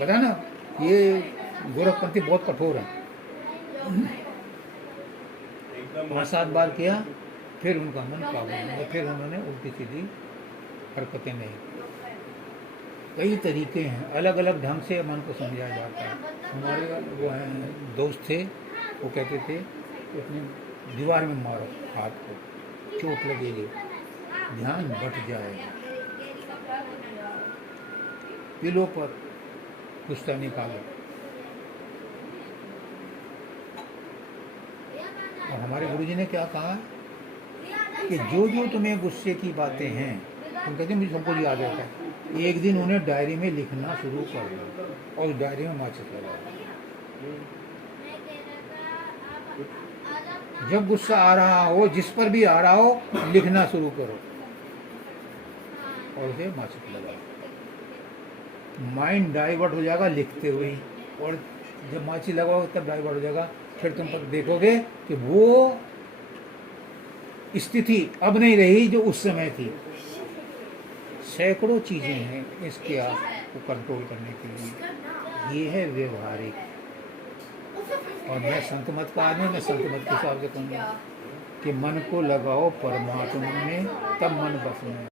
पता ना, ये गोरखपंथी बहुत कठोर है। 5-7 बार किया, फिर उनका मन काबू में, फिर उन्होंने उल्टी सीधी हरकतें नहीं। कई तरीके हैं, अलग अलग ढंग से मन को समझाया जाता है। हमारे वो हैं दोस्त थे, वो कहते थे कि अपने दीवार में मारो हाथ को, चोट लगेगी, ध्यान बट जाएगा, दिलों पर गुस्सा निकालो। और हमारे गुरुजी ने क्या कहा कि जो जो तुम्हें गुस्से की बातें हैं, तुम कहते हैं मुझे सब कुछ याद रहता है, एक दिन उन्हें डायरी में लिखना शुरू कर दो और उस डायरी में माचिस लगाओ। जब गुस्सा आ रहा हो, जिस पर भी आ रहा हो, लिखना शुरू करो और उसे माचिस लगाओ। माइंड डाइवर्ट हो जाएगा लिखते हुए ही, और जब माचिस लगाओ तब डाइवर्ट हो जाएगा। फिर तुम पर देखोगे कि वो स्थिति अब नहीं रही जो उस समय थी। सैकड़ों चीजें हैं इसके आपको कंट्रोल करने के लिए। ये है व्यवहारिक। और मैं संत मत का आदमी, मैं संत मत के हिसाब से कहूँगा कि मन को लगाओ परमात्मा में, तब मन बस में।